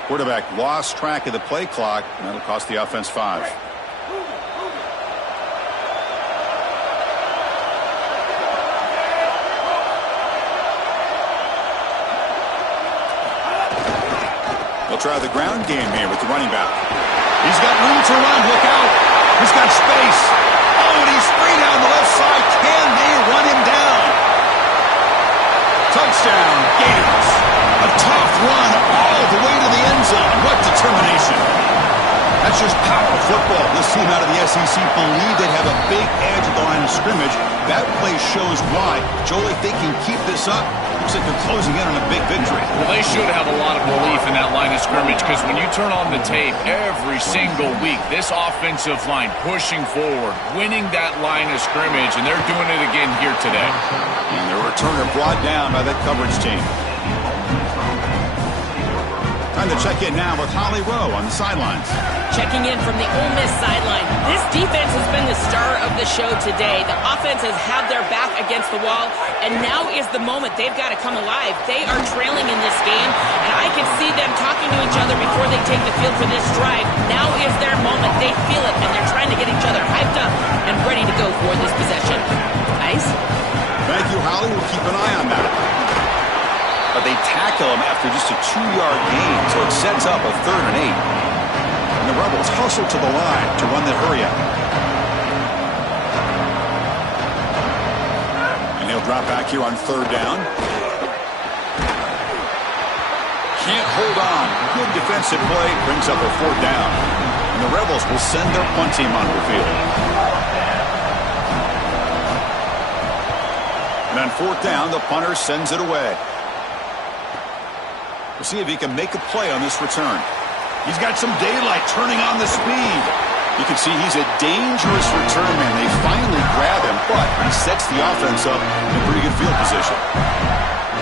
Quarterback lost track of the play clock, and that'll cost the offense 5. They'll try the ground game here with the running back. He's got room to run. Look out. He's got space. Oh, and he's free down the left side. Can they run him down? Touchdown, Gators. A tough run all the way to the end zone. What determination. That's just power football. This team out of the SEC believe they have a big edge at the line of scrimmage. That play shows why. Joel, if they can keep this up, looks like they're closing in on a big victory. Well, they should have a lot of belief in that line of scrimmage because when you turn on the tape every single week, this offensive line pushing forward, winning that line of scrimmage, and they're doing it again here today. And the returner brought down by that coverage team. Time to check in now with Holly Rowe on the sidelines. Checking in from the Ole Miss sideline. This defense has been the star of the show today. The offense has had their back against the wall, and now is the moment they've got to come alive. They are trailing in this game, and I can see them talking to each other before they take the field for this drive. Now is their moment. They feel it, and they're trying to get each other hyped up and ready to go for this possession. Guys? Thank you, Holly. We'll keep an eye on that. But they tackle him after just a 2-yard gain, so it sets up a 3rd and 8. And the Rebels hustle to the line to run the hurry up. And he'll drop back here on 3rd down. Can't hold on. Good defensive play. Brings up a 4th down. And the Rebels will send their punt team onto the field. And on 4th down, the punter sends it away. We'll see if he can make a play on this return. He's got some daylight turning on the speed. You can see he's a dangerous return man. They finally grab him, but he sets the offense up in a pretty good field position.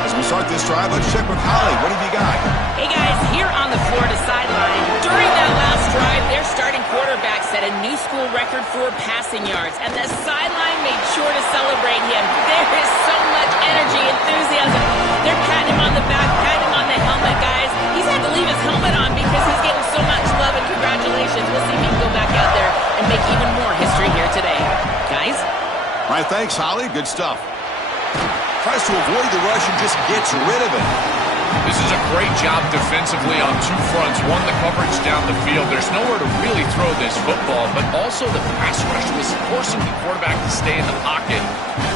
As we start this drive, let's check with Holly. What have you got? Hey guys, here on the Florida sideline, during that last drive, their starting quarterback set a new school record for passing yards, and the sideline made sure to celebrate him. There is so much energy, enthusiasm. They're patting him on the back, patting him on the helmet, guys. He's had to leave his helmet on because he's getting so much love and congratulations. We'll see if he can go back out there and make even more history here today. Guys? All right, thanks, Holly. Good stuff. Tries to avoid the rush and just gets rid of it. This is a great job defensively on 2 fronts. One, the coverage down the field. There's nowhere to really throw this football, but also the pass rush was forcing the quarterback to stay in the pocket.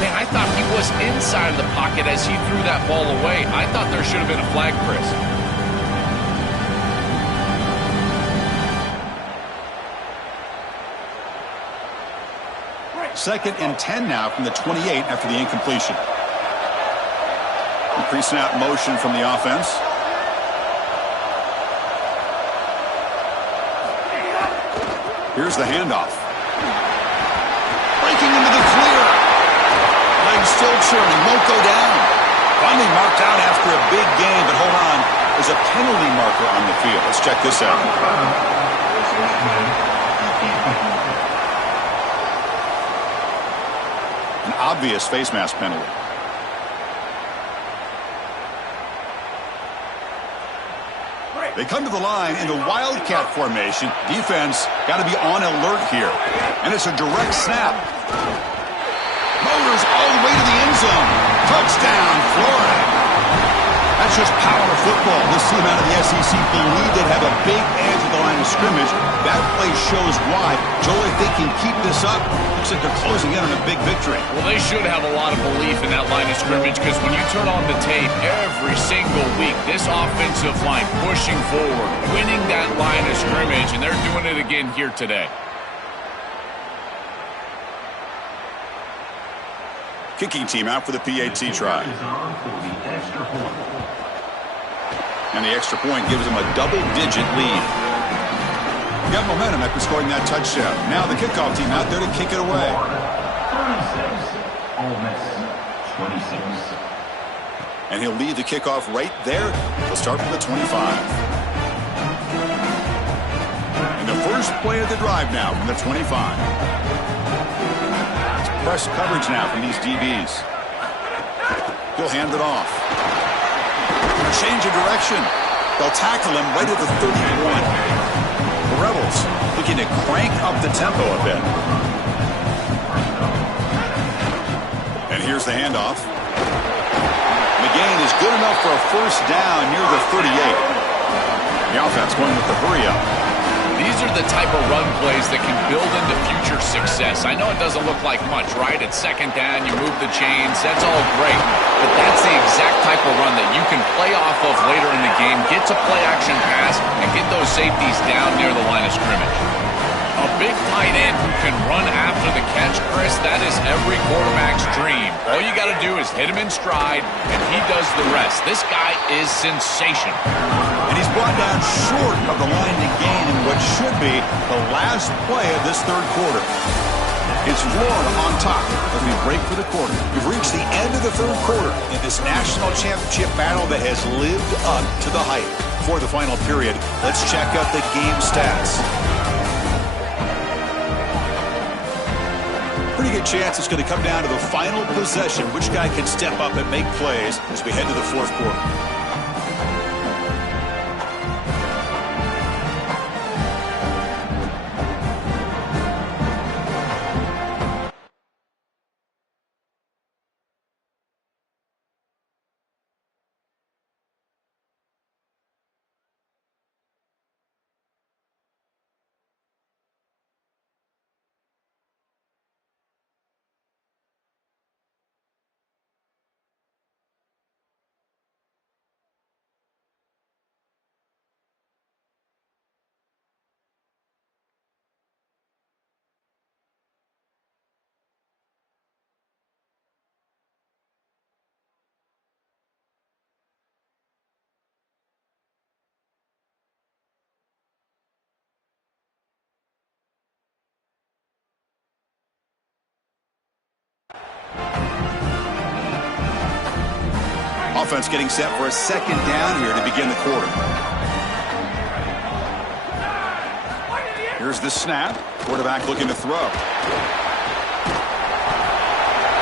Man, I thought he was inside of the pocket as he threw that ball away. I thought there should have been a flag, Chris. Second and 10 now from the 28 after the incompletion. Pre-snap motion from the offense. Here's the handoff. Breaking into the clear. Legs still churning, won't go down. Finally marked out after a big gain, but hold on. There's a penalty marker on the field. Let's check this out. An obvious face mask penalty. They come to the line in the Wildcat formation. Defense got to be on alert here. And it's a direct snap. Motors all the way to the end zone. Touchdown, Florida. That's just power of football. This team out of the SEC believe they have a big edge at the line of scrimmage. That play shows why. Joel, if they can keep this up, looks like they're closing in on a big victory. Well, they should have a lot of belief in that line of scrimmage because when you turn on the tape every single week, this offensive line pushing forward, winning that line of scrimmage, and they're doing it again here today. Kicking team out for the PAT try. And the extra point gives them a double-digit lead. Got momentum after scoring that touchdown. Now the kickoff team out there to kick it away. 26. And he'll lead the kickoff right there. He'll start from the 25. And the first play of the drive now from the 25. It's press coverage now from these DBs. He'll hand it off. Change of direction. They'll tackle him right at the 31. The Rebels looking to crank up the tempo a bit. And here's the handoff. McGain is good enough for a first down near the 38. The offense going with the hurry up. These are the type of run plays that can build into future success. I know it doesn't look like much, right? It's second down, you move the chains, that's all great. But that's the exact type of run that you can play off of later in the game, get to play action pass, and get those safeties down near the line of scrimmage. A big tight end who can run after the catch, Chris, that is every quarterback's dream. All you got to do is hit him in stride, and he does the rest. This guy is sensational. And he's brought down short of the line to gain in what should be the last play of this third quarter. It's Florida on top as we break for the quarter. We've reached the end of the third quarter in this national championship battle that has lived up to the hype. before the final period. Let's check out the game stats. Pretty good chance it's going to come down to the final possession. Which guy can step up and make plays as we head to the fourth quarter. Offense getting set for a second down here to begin the quarter. Here's the snap. Quarterback looking to throw. Oh,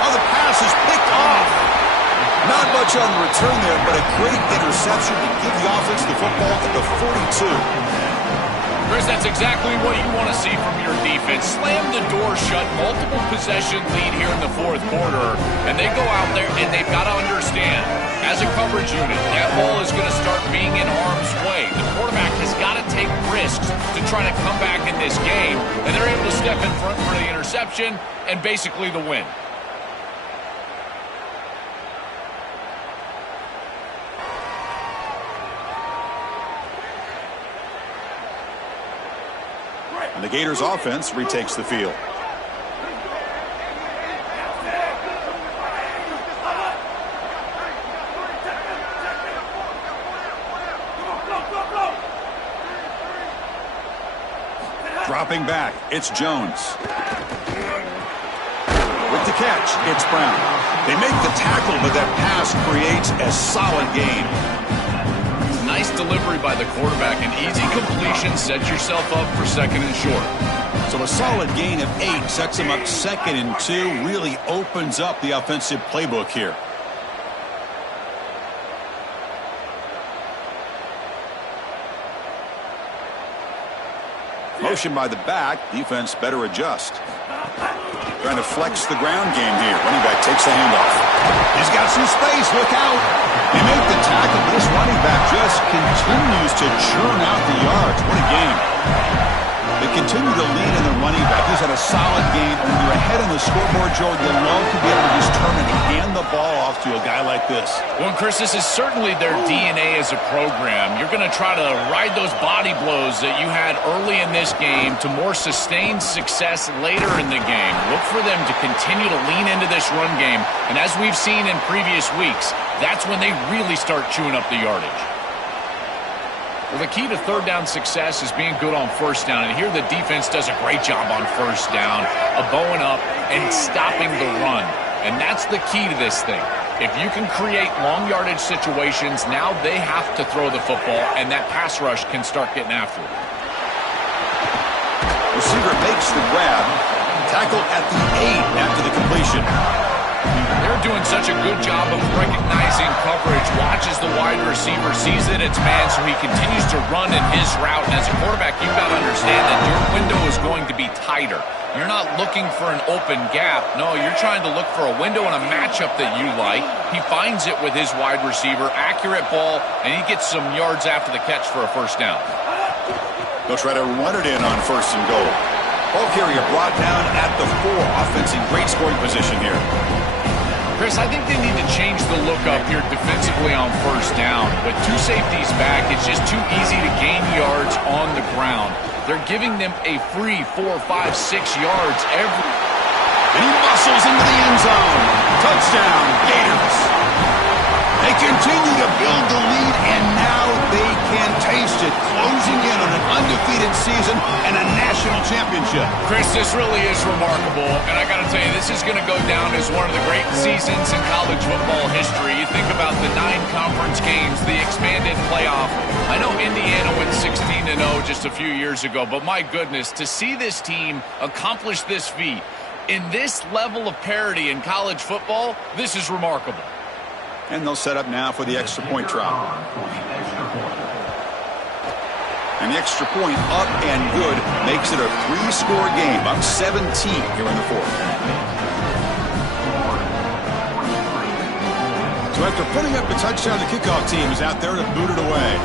the pass is picked off. Not much on the return there, but a great interception to give the offense the football at the 42. Chris, that's exactly what you want to see from your defense. Slam the door shut, multiple possession lead here in the fourth quarter, and they go out there and they've got to understand, as a coverage unit, that ball is going to start being in harm's way. The quarterback has got to take risks to try to come back in this game, and they're able to step in front for the interception and basically the win. And the Gators offense retakes the field. Dropping back, it's Jones. With the catch, it's Brown. They make the tackle, but that pass creates a solid gain. Nice delivery by the quarterback. An easy completion sets yourself up for second and short. So a solid gain of 8 sets him up second and 2. Really opens up the offensive playbook here. Motion by the back. Defense better adjust. Trying to flex the ground game here. Running back takes the handoff. He's got some space. Look out. They make the tackle. This running back just continues to churn out the yards. What a game. They continue to lean in the running back. He's had a solid game. When you're ahead on the scoreboard, Joe, you love to be able to just turn and hand the ball off to a guy like this. Well, Chris, this is certainly their DNA as a program. You're going to try to ride those body blows that you had early in this game to more sustained success later in the game. Look for them to continue to lean into this run game. And as we've seen in previous weeks, that's when they really start chewing up the yardage. Well, the key to third down success is being good on first down. And here the defense does a great job on first down of bowing up and stopping the run. And that's the key to this thing. If you can create long yardage situations, now they have to throw the football, and that pass rush can start getting after it. Receiver makes the grab. Tackle at the 8 after the completion. They're doing such a good job of recognizing coverage. Watches the wide receiver, sees that it's man, so he continues to run in his route. And as a quarterback, you've got to understand that your window is going to be tighter. You're not looking for an open gap. No, you're trying to look for a window and a matchup that you like. He finds it with his wide receiver. Accurate ball, and he gets some yards after the catch for a first down. They'll try to run it in on first and goal. Ball carrier brought down at the 4. Offense in great scoring position here. Chris, I think they need to change the look up here defensively on first down. With 2 safeties back, it's just too easy to gain yards on the ground. They're giving them a free 4, 5, 6 yards every. And he muscles into the end zone. Touchdown, Gators. They continue to build the lead, and now they can faced it, closing in on an undefeated season and a national championship. Chris, this really is remarkable, and I got to tell you, this is going to go down as one of the great seasons in college football history. You think about the 9 conference games, the expanded playoff. I know Indiana went 16-0 just a few years ago, but my goodness, to see this team accomplish this feat in this level of parity in college football, this is remarkable. And they'll set up now for the extra point try. And the extra point up and good makes it a 3-score game, up 17 here in the 4th. So after putting up a touchdown, the kickoff team is out there to boot it away.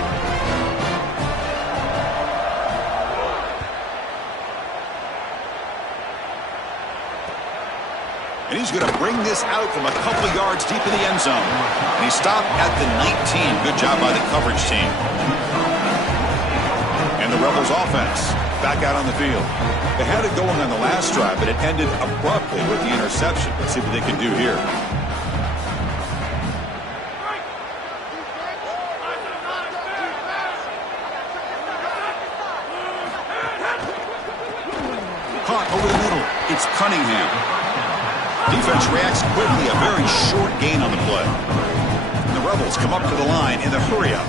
And he's going to bring this out from a couple yards deep in the end zone. And he stopped at the 19. Good job by the coverage team. And the Rebels offense back out on the field. They had it going on the last drive, but it ended abruptly with the interception. Let's see what they can do here. Caught over the middle. It's Cunningham. Defense reacts quickly, a very short gain on the play. And the Rebels come up to the line in the hurry-up.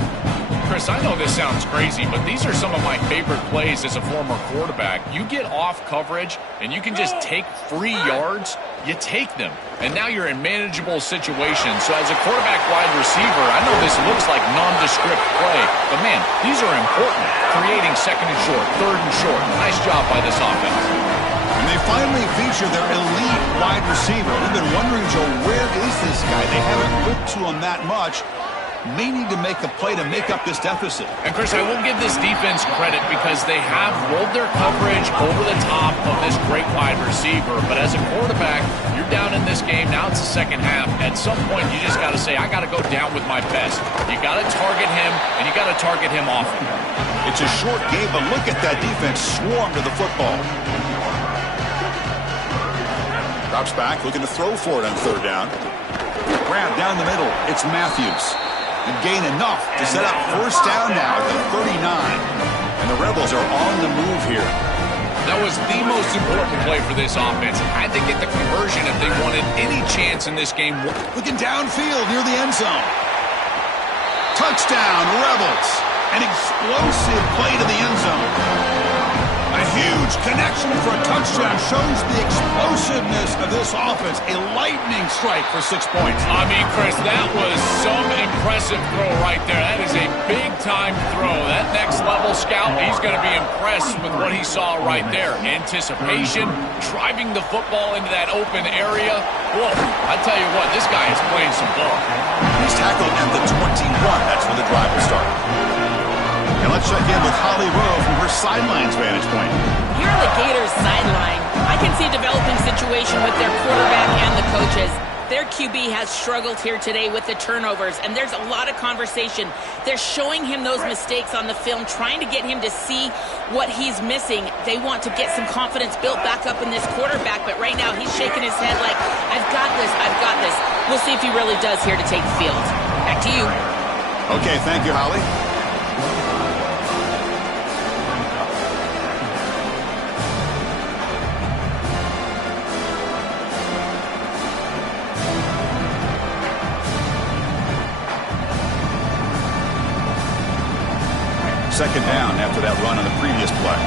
Chris, I know this sounds crazy, but these are some of my favorite plays as a former quarterback. You get off coverage, and you can just take free yards. You take them, and now you're in manageable situations. So as a quarterback wide receiver, I know this looks like nondescript play, but man, these are important. Creating 2nd and short, 3rd and short. Nice job by this offense. And they finally feature their elite wide receiver. We've been wondering, Joe, where is this guy? They haven't looked to him that much. May need to make a play to make up this deficit. And, Chris, I will give this defense credit because they have rolled their coverage over the top of this great wide receiver. But as a quarterback, you're down in this game. Now it's the second half. At some point, you just got to say, I got to go down with my best. You got to target him, and you got to target him often. It's a short game, but look at that defense swarm to the football. Drops back, looking to throw for it on 3rd down. Grab down the middle. It's Matthews. And gain enough to set up 1st down now at the 39. And the Rebels are on the move here. That was the most important play for this offense. Had to get the conversion if they wanted any chance in this game. Looking downfield near the end zone. Touchdown, Rebels. An explosive play to the end zone. A huge connection for a touchdown shows the explosiveness of this offense. A lightning strike for 6 points. I mean, Chris, that was some impressive throw right there. That is a big-time throw. That next-level scout, he's going to be impressed with what he saw right there. Anticipation, driving the football into that open area. Whoa, I tell you what, this guy is playing some ball. He's tackled at the 21. That's when the drive will start. And let's check in with Holly Rowe from her sidelines vantage point. Here on the Gators sideline, I can see a developing situation with their quarterback and the coaches. Their QB has struggled here today with the turnovers, and there's a lot of conversation. They're showing him those mistakes on the film, trying to get him to see what he's missing. They want to get some confidence built back up in this quarterback, but right now he's shaking his head like, I've got this, I've got this. We'll see if he really does here to take the field. Back to you. Okay, thank you, Holly. Second down after that run on the previous play.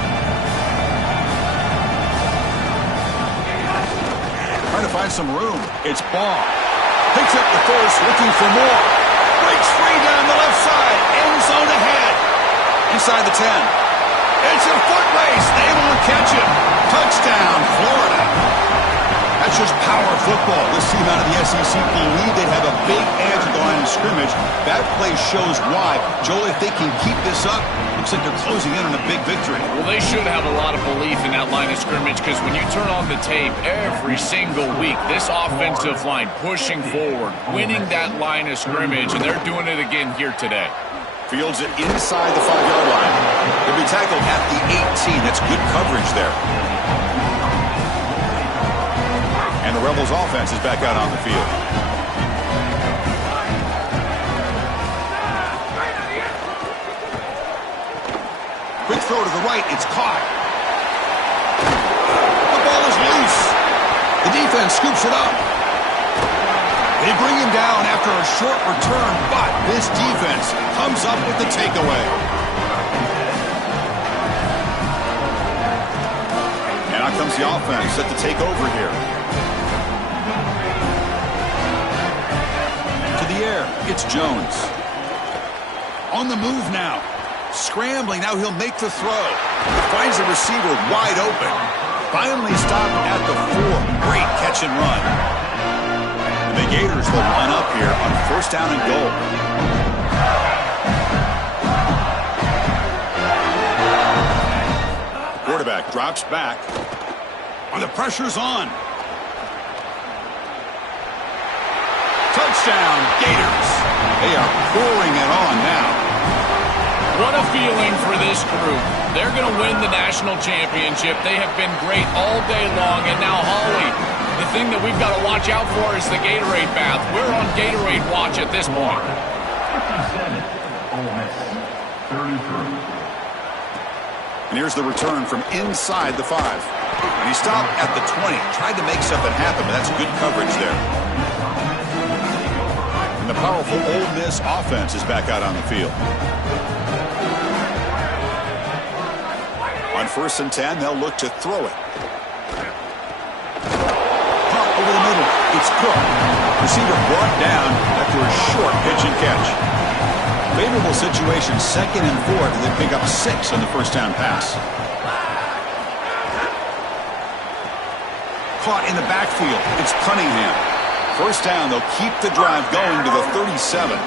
Trying to find some room. It's Ball. Picks up the first, looking for more. Breaks free down the left side. End zone ahead. Inside the 10. It's a foot race. They won't catch him. Touchdown, Florida. That's just power football. This team out of the SEC believe they'd have a big edge at the line of scrimmage. That play shows why. Joel, if they can keep this up, looks like they're closing in on a big victory. Well, they should have a lot of belief in that line of scrimmage because when you turn on the tape every single week, this offensive line pushing forward, winning that line of scrimmage, and they're doing it again here today. Fields it inside the 5-yard line. He'll be tackled at the 18. That's good coverage there. And the Rebels offense is back out on the field. throw to the right. It's caught. The ball is loose. The defense scoops it up. They bring him down after a short return, but this defense comes up with the takeaway. And out comes the offense set to take over here. To the air, it's Jones. On the move now. Scrambling, now he'll make the throw. Finds the receiver wide open. Finally stopped at the 4. Great catch and run. And the Gators will line up here on first down and goal. Quarterback drops back. And the pressure's on. Touchdown, Gators. They are pouring it on now. What a feeling for this group. They're going to win the national championship. They have been great all day long. And now, Holly, the thing that we've got to watch out for is the Gatorade bath. We're on Gatorade watch at this point. And here's the return from inside the 5. And he stopped at the 20. Tried to make something happen, but that's good coverage there. And the powerful Ole Miss offense is back out on the field. On 1st and 10, they'll look to throw it. Pop over the middle. It's Cook. Receiver brought down after a short pitch and catch. Favorable situation, 2nd and 4, and they pick up 6 on the first down pass. Caught in the backfield. It's Cunningham. First down, they'll keep the drive going to the 37.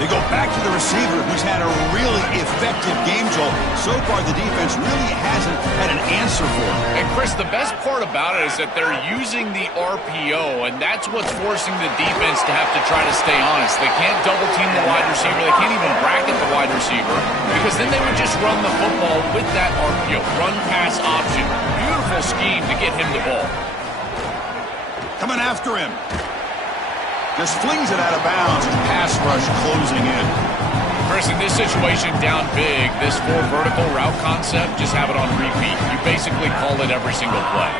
They go back to the receiver, who's had a really effective game, Joel. So far, the defense really hasn't had an answer for him. And, Chris, the best part about it is that they're using the RPO, and that's what's forcing the defense to have to try to stay honest. They can't double-team the wide receiver. They can't even bracket the wide receiver, because then they would just run the football with that RPO, run-pass option. Beautiful scheme to get him the ball. Coming after him. Just flings it out of bounds. Pass rush closing in. Chris, in this situation, down big, this 4 vertical route concept, just have it on repeat. You basically call it every single play.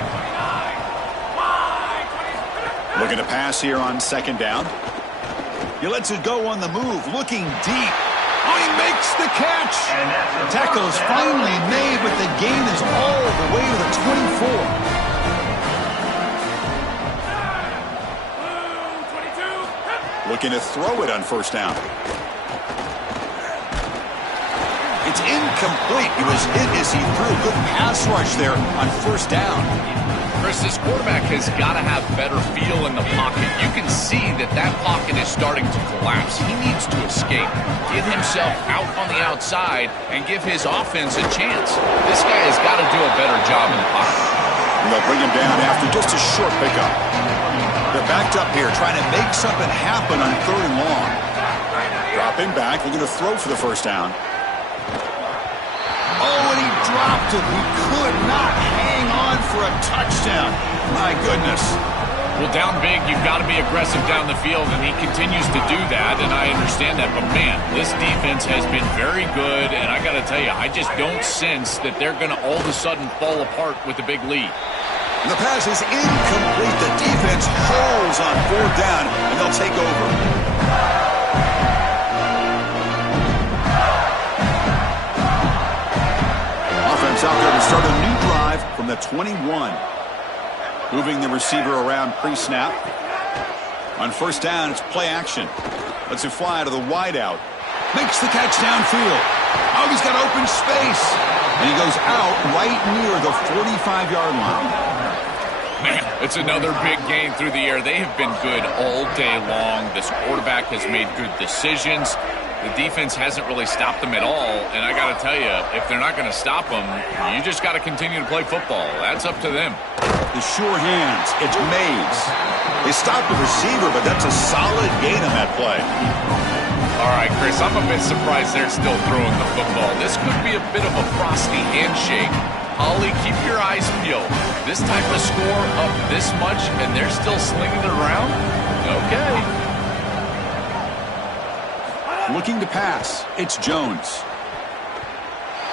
Looking to pass here on 2nd down. He lets it go on the move, looking deep. Oh, he makes the catch. The tackle is finally made, but the gain is all the way to the 24. Looking to throw it on 1st down. It's incomplete. He was hit as he threw. Good pass rush there on 1st down. Chris, this quarterback has got to have better feel in the pocket. You can see that that pocket is starting to collapse. He needs to escape, get himself out on the outside, and give his offense a chance. This guy has got to do a better job in the pocket. And they'll bring him down after just a short pickup. They're backed up here, trying to make something happen on 3rd and long. Dropping back, looking to throw for the 1st down. Oh, and he dropped it. He could not hang on for a touchdown. My goodness. Well, down big, you've got to be aggressive down the field, and he continues to do that, and I understand that. But, man, this defense has been very good, and I got to tell you, I just don't sense that they're going to all of a sudden fall apart with a big lead. The pass is incomplete. The defense holds on 4th down, and they'll take over. Offense out there to start a new drive from the 21. Moving the receiver around pre-snap. On 1st down, it's play action. Lets it fly to the wideout. Makes the catch downfield. Oh, he's got open space. And he goes out right near the 45-yard line. Man, it's another big gain through the air. They have been good all day long. This quarterback has made good decisions. The defense hasn't really stopped them at all. And I got to tell you, if they're not going to stop them, you just got to continue to play football. That's up to them. The sure hands. It's Mays. They stopped the receiver, but that's a solid gain on that play. All right, Chris, I'm a bit surprised they're still throwing the football. This could be a bit of a frosty handshake. Holly, keep your eyes peeled. This type of score up this much, and they're still slinging it around? Okay. Looking to pass. It's Jones.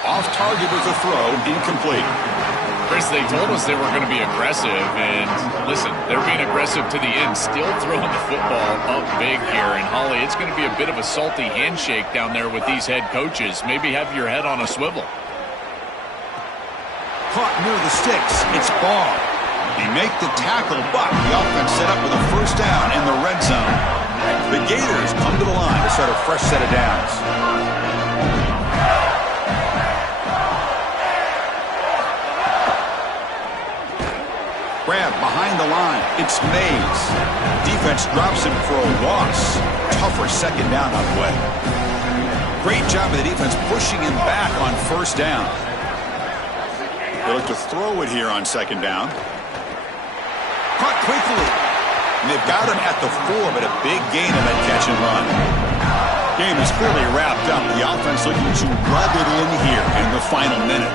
Off target with the throw, incomplete. Chris, they told us they were going to be aggressive, and listen, they're being aggressive to the end, still throwing the football up big here. And, Holly, it's going to be a bit of a salty handshake down there with these head coaches. Maybe have your head on a swivel. Caught near the sticks. It's ball. They make the tackle, but the offense set up with a first down in the red zone. The Gators come to the line to start a fresh set of downs. Grab behind the line. It's Mays. Defense drops him for a loss. Tougher second down on the way. Great job of the defense pushing him back on first down. They look to throw it here on second down. Caught quickly. And they've got him at the 4, but a big gain on that catch and run. Game is clearly wrapped up. The offense looking to rub it in here in the final minute.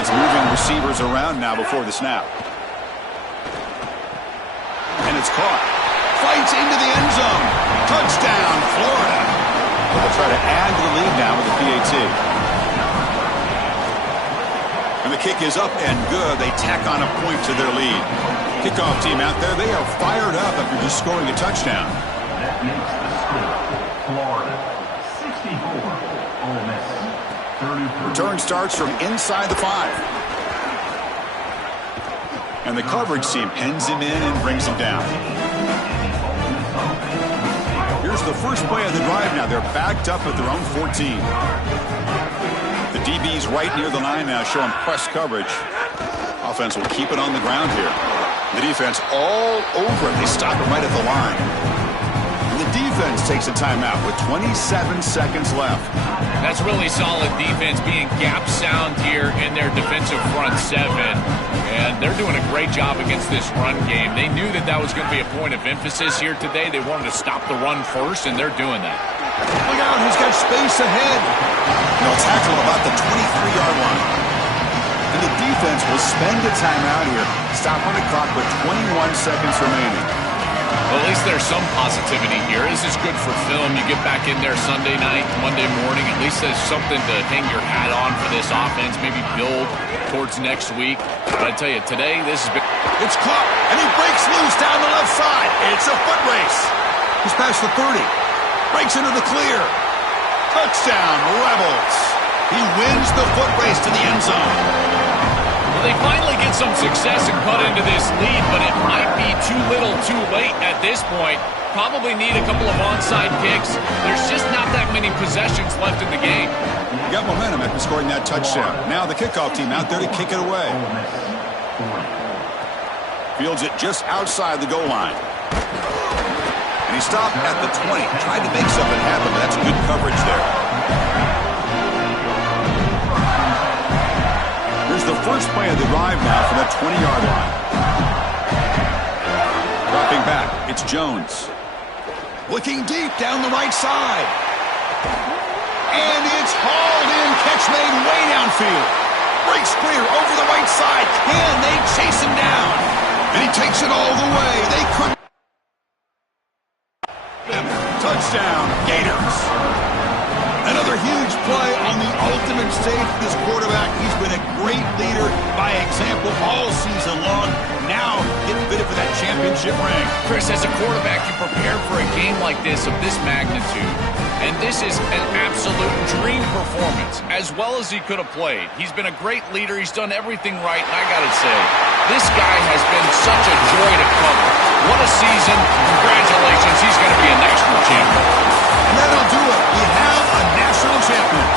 Moving receivers around now before the snap. And it's caught. Fights into the end zone. Touchdown, Florida. They'll try to add to the lead now with the PAT. And the kick is up and good. They tack on a point to their lead. Kickoff team out there, they are fired up after just scoring a touchdown. That makes the score Florida 64, Ole Miss 33. Return starts from inside the 5. And the coverage team pens him in and brings him down. Here's the first play of the drive now. They're backed up at their own 14. The DB's right near the line now, showing press coverage. Offense will keep it on the ground here. The defense all over it. They stop it right at the line. And the defense takes a timeout with 27 seconds left. That's really solid defense, being gap sound here in their defensive front 7. And they're doing a great job against this run game. They knew that that was going to be a point of emphasis here today. They wanted to stop the run first, and they're doing that. Look out, he's got space ahead. They'll tackle about the 23-yard line. And the defense will spend a timeout here. Stop on the clock with 21 seconds remaining. Well, at least there's some positivity here. This is good for film. You get back in there Sunday night, Monday morning. At least there's something to hang your hat on for this offense. Maybe build towards next week. But I tell you, today, this has been... It's caught, and he breaks loose down the left side. It's a foot race. He's past the 30. Breaks into the clear. Touchdown, Rebels. He wins the foot race to the end zone. Well, they finally get some success and cut into this lead, but it might be too little too late at this point. Probably need a couple of onside kicks. There's just not that many possessions left in the game. Got momentum after scoring that touchdown. Now the kickoff team out there to kick it away. Fields it just outside the goal line. And he stopped at the 20. Tried to make something happen, but that's good coverage there. Here's the first play of the drive now from that 20-yard line. Dropping back, it's Jones. Looking deep down the right side. And it's hauled in. Catch made way downfield. Breaks clear over the right side. Can they chase him down? And he takes it all the way. They couldn't. Touchdown, Gators. Another huge play on the ultimate stage for this quarterback. He's been a great leader by example all season long. Now getting fitted for that championship ring. Chris, as a quarterback, you prepare for a game like this of this magnitude. And this is an absolute dream performance, as well as he could have played. He's been a great leader. He's done everything right. And I got to say, this guy has been such a joy to cover. What a season. Congratulations. He's going to be a national champion. And that'll do it. We have a national champion.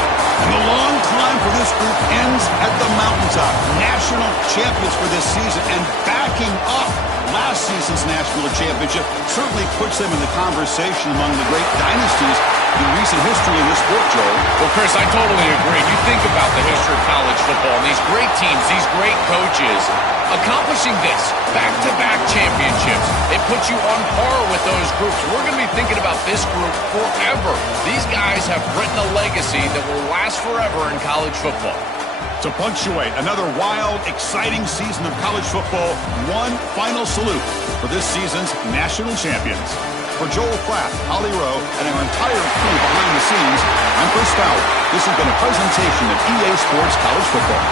And the long climb for this group ends at the mountaintop. National champions for this season. And backing up last season's national championship certainly puts them in the conversation among the great dynasties in recent history in this sport, Joel. Well, Chris, I totally agree. You think about the history of college football and these great teams, these great coaches, accomplishing this, back-to-back championships, it puts you on par with those groups. We're going to be thinking about this group forever. These guys have written a legacy that will last forever in college football. To punctuate another wild, exciting season of college football, one final salute for this season's national champions. For Joel Klatt, Holly Rowe, and our entire crew behind the scenes, I'm Chris Fowler. This has been a presentation of EA Sports College Football.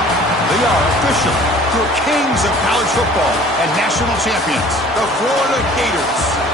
They are official, your kings of college football and national champions, the Florida Gators.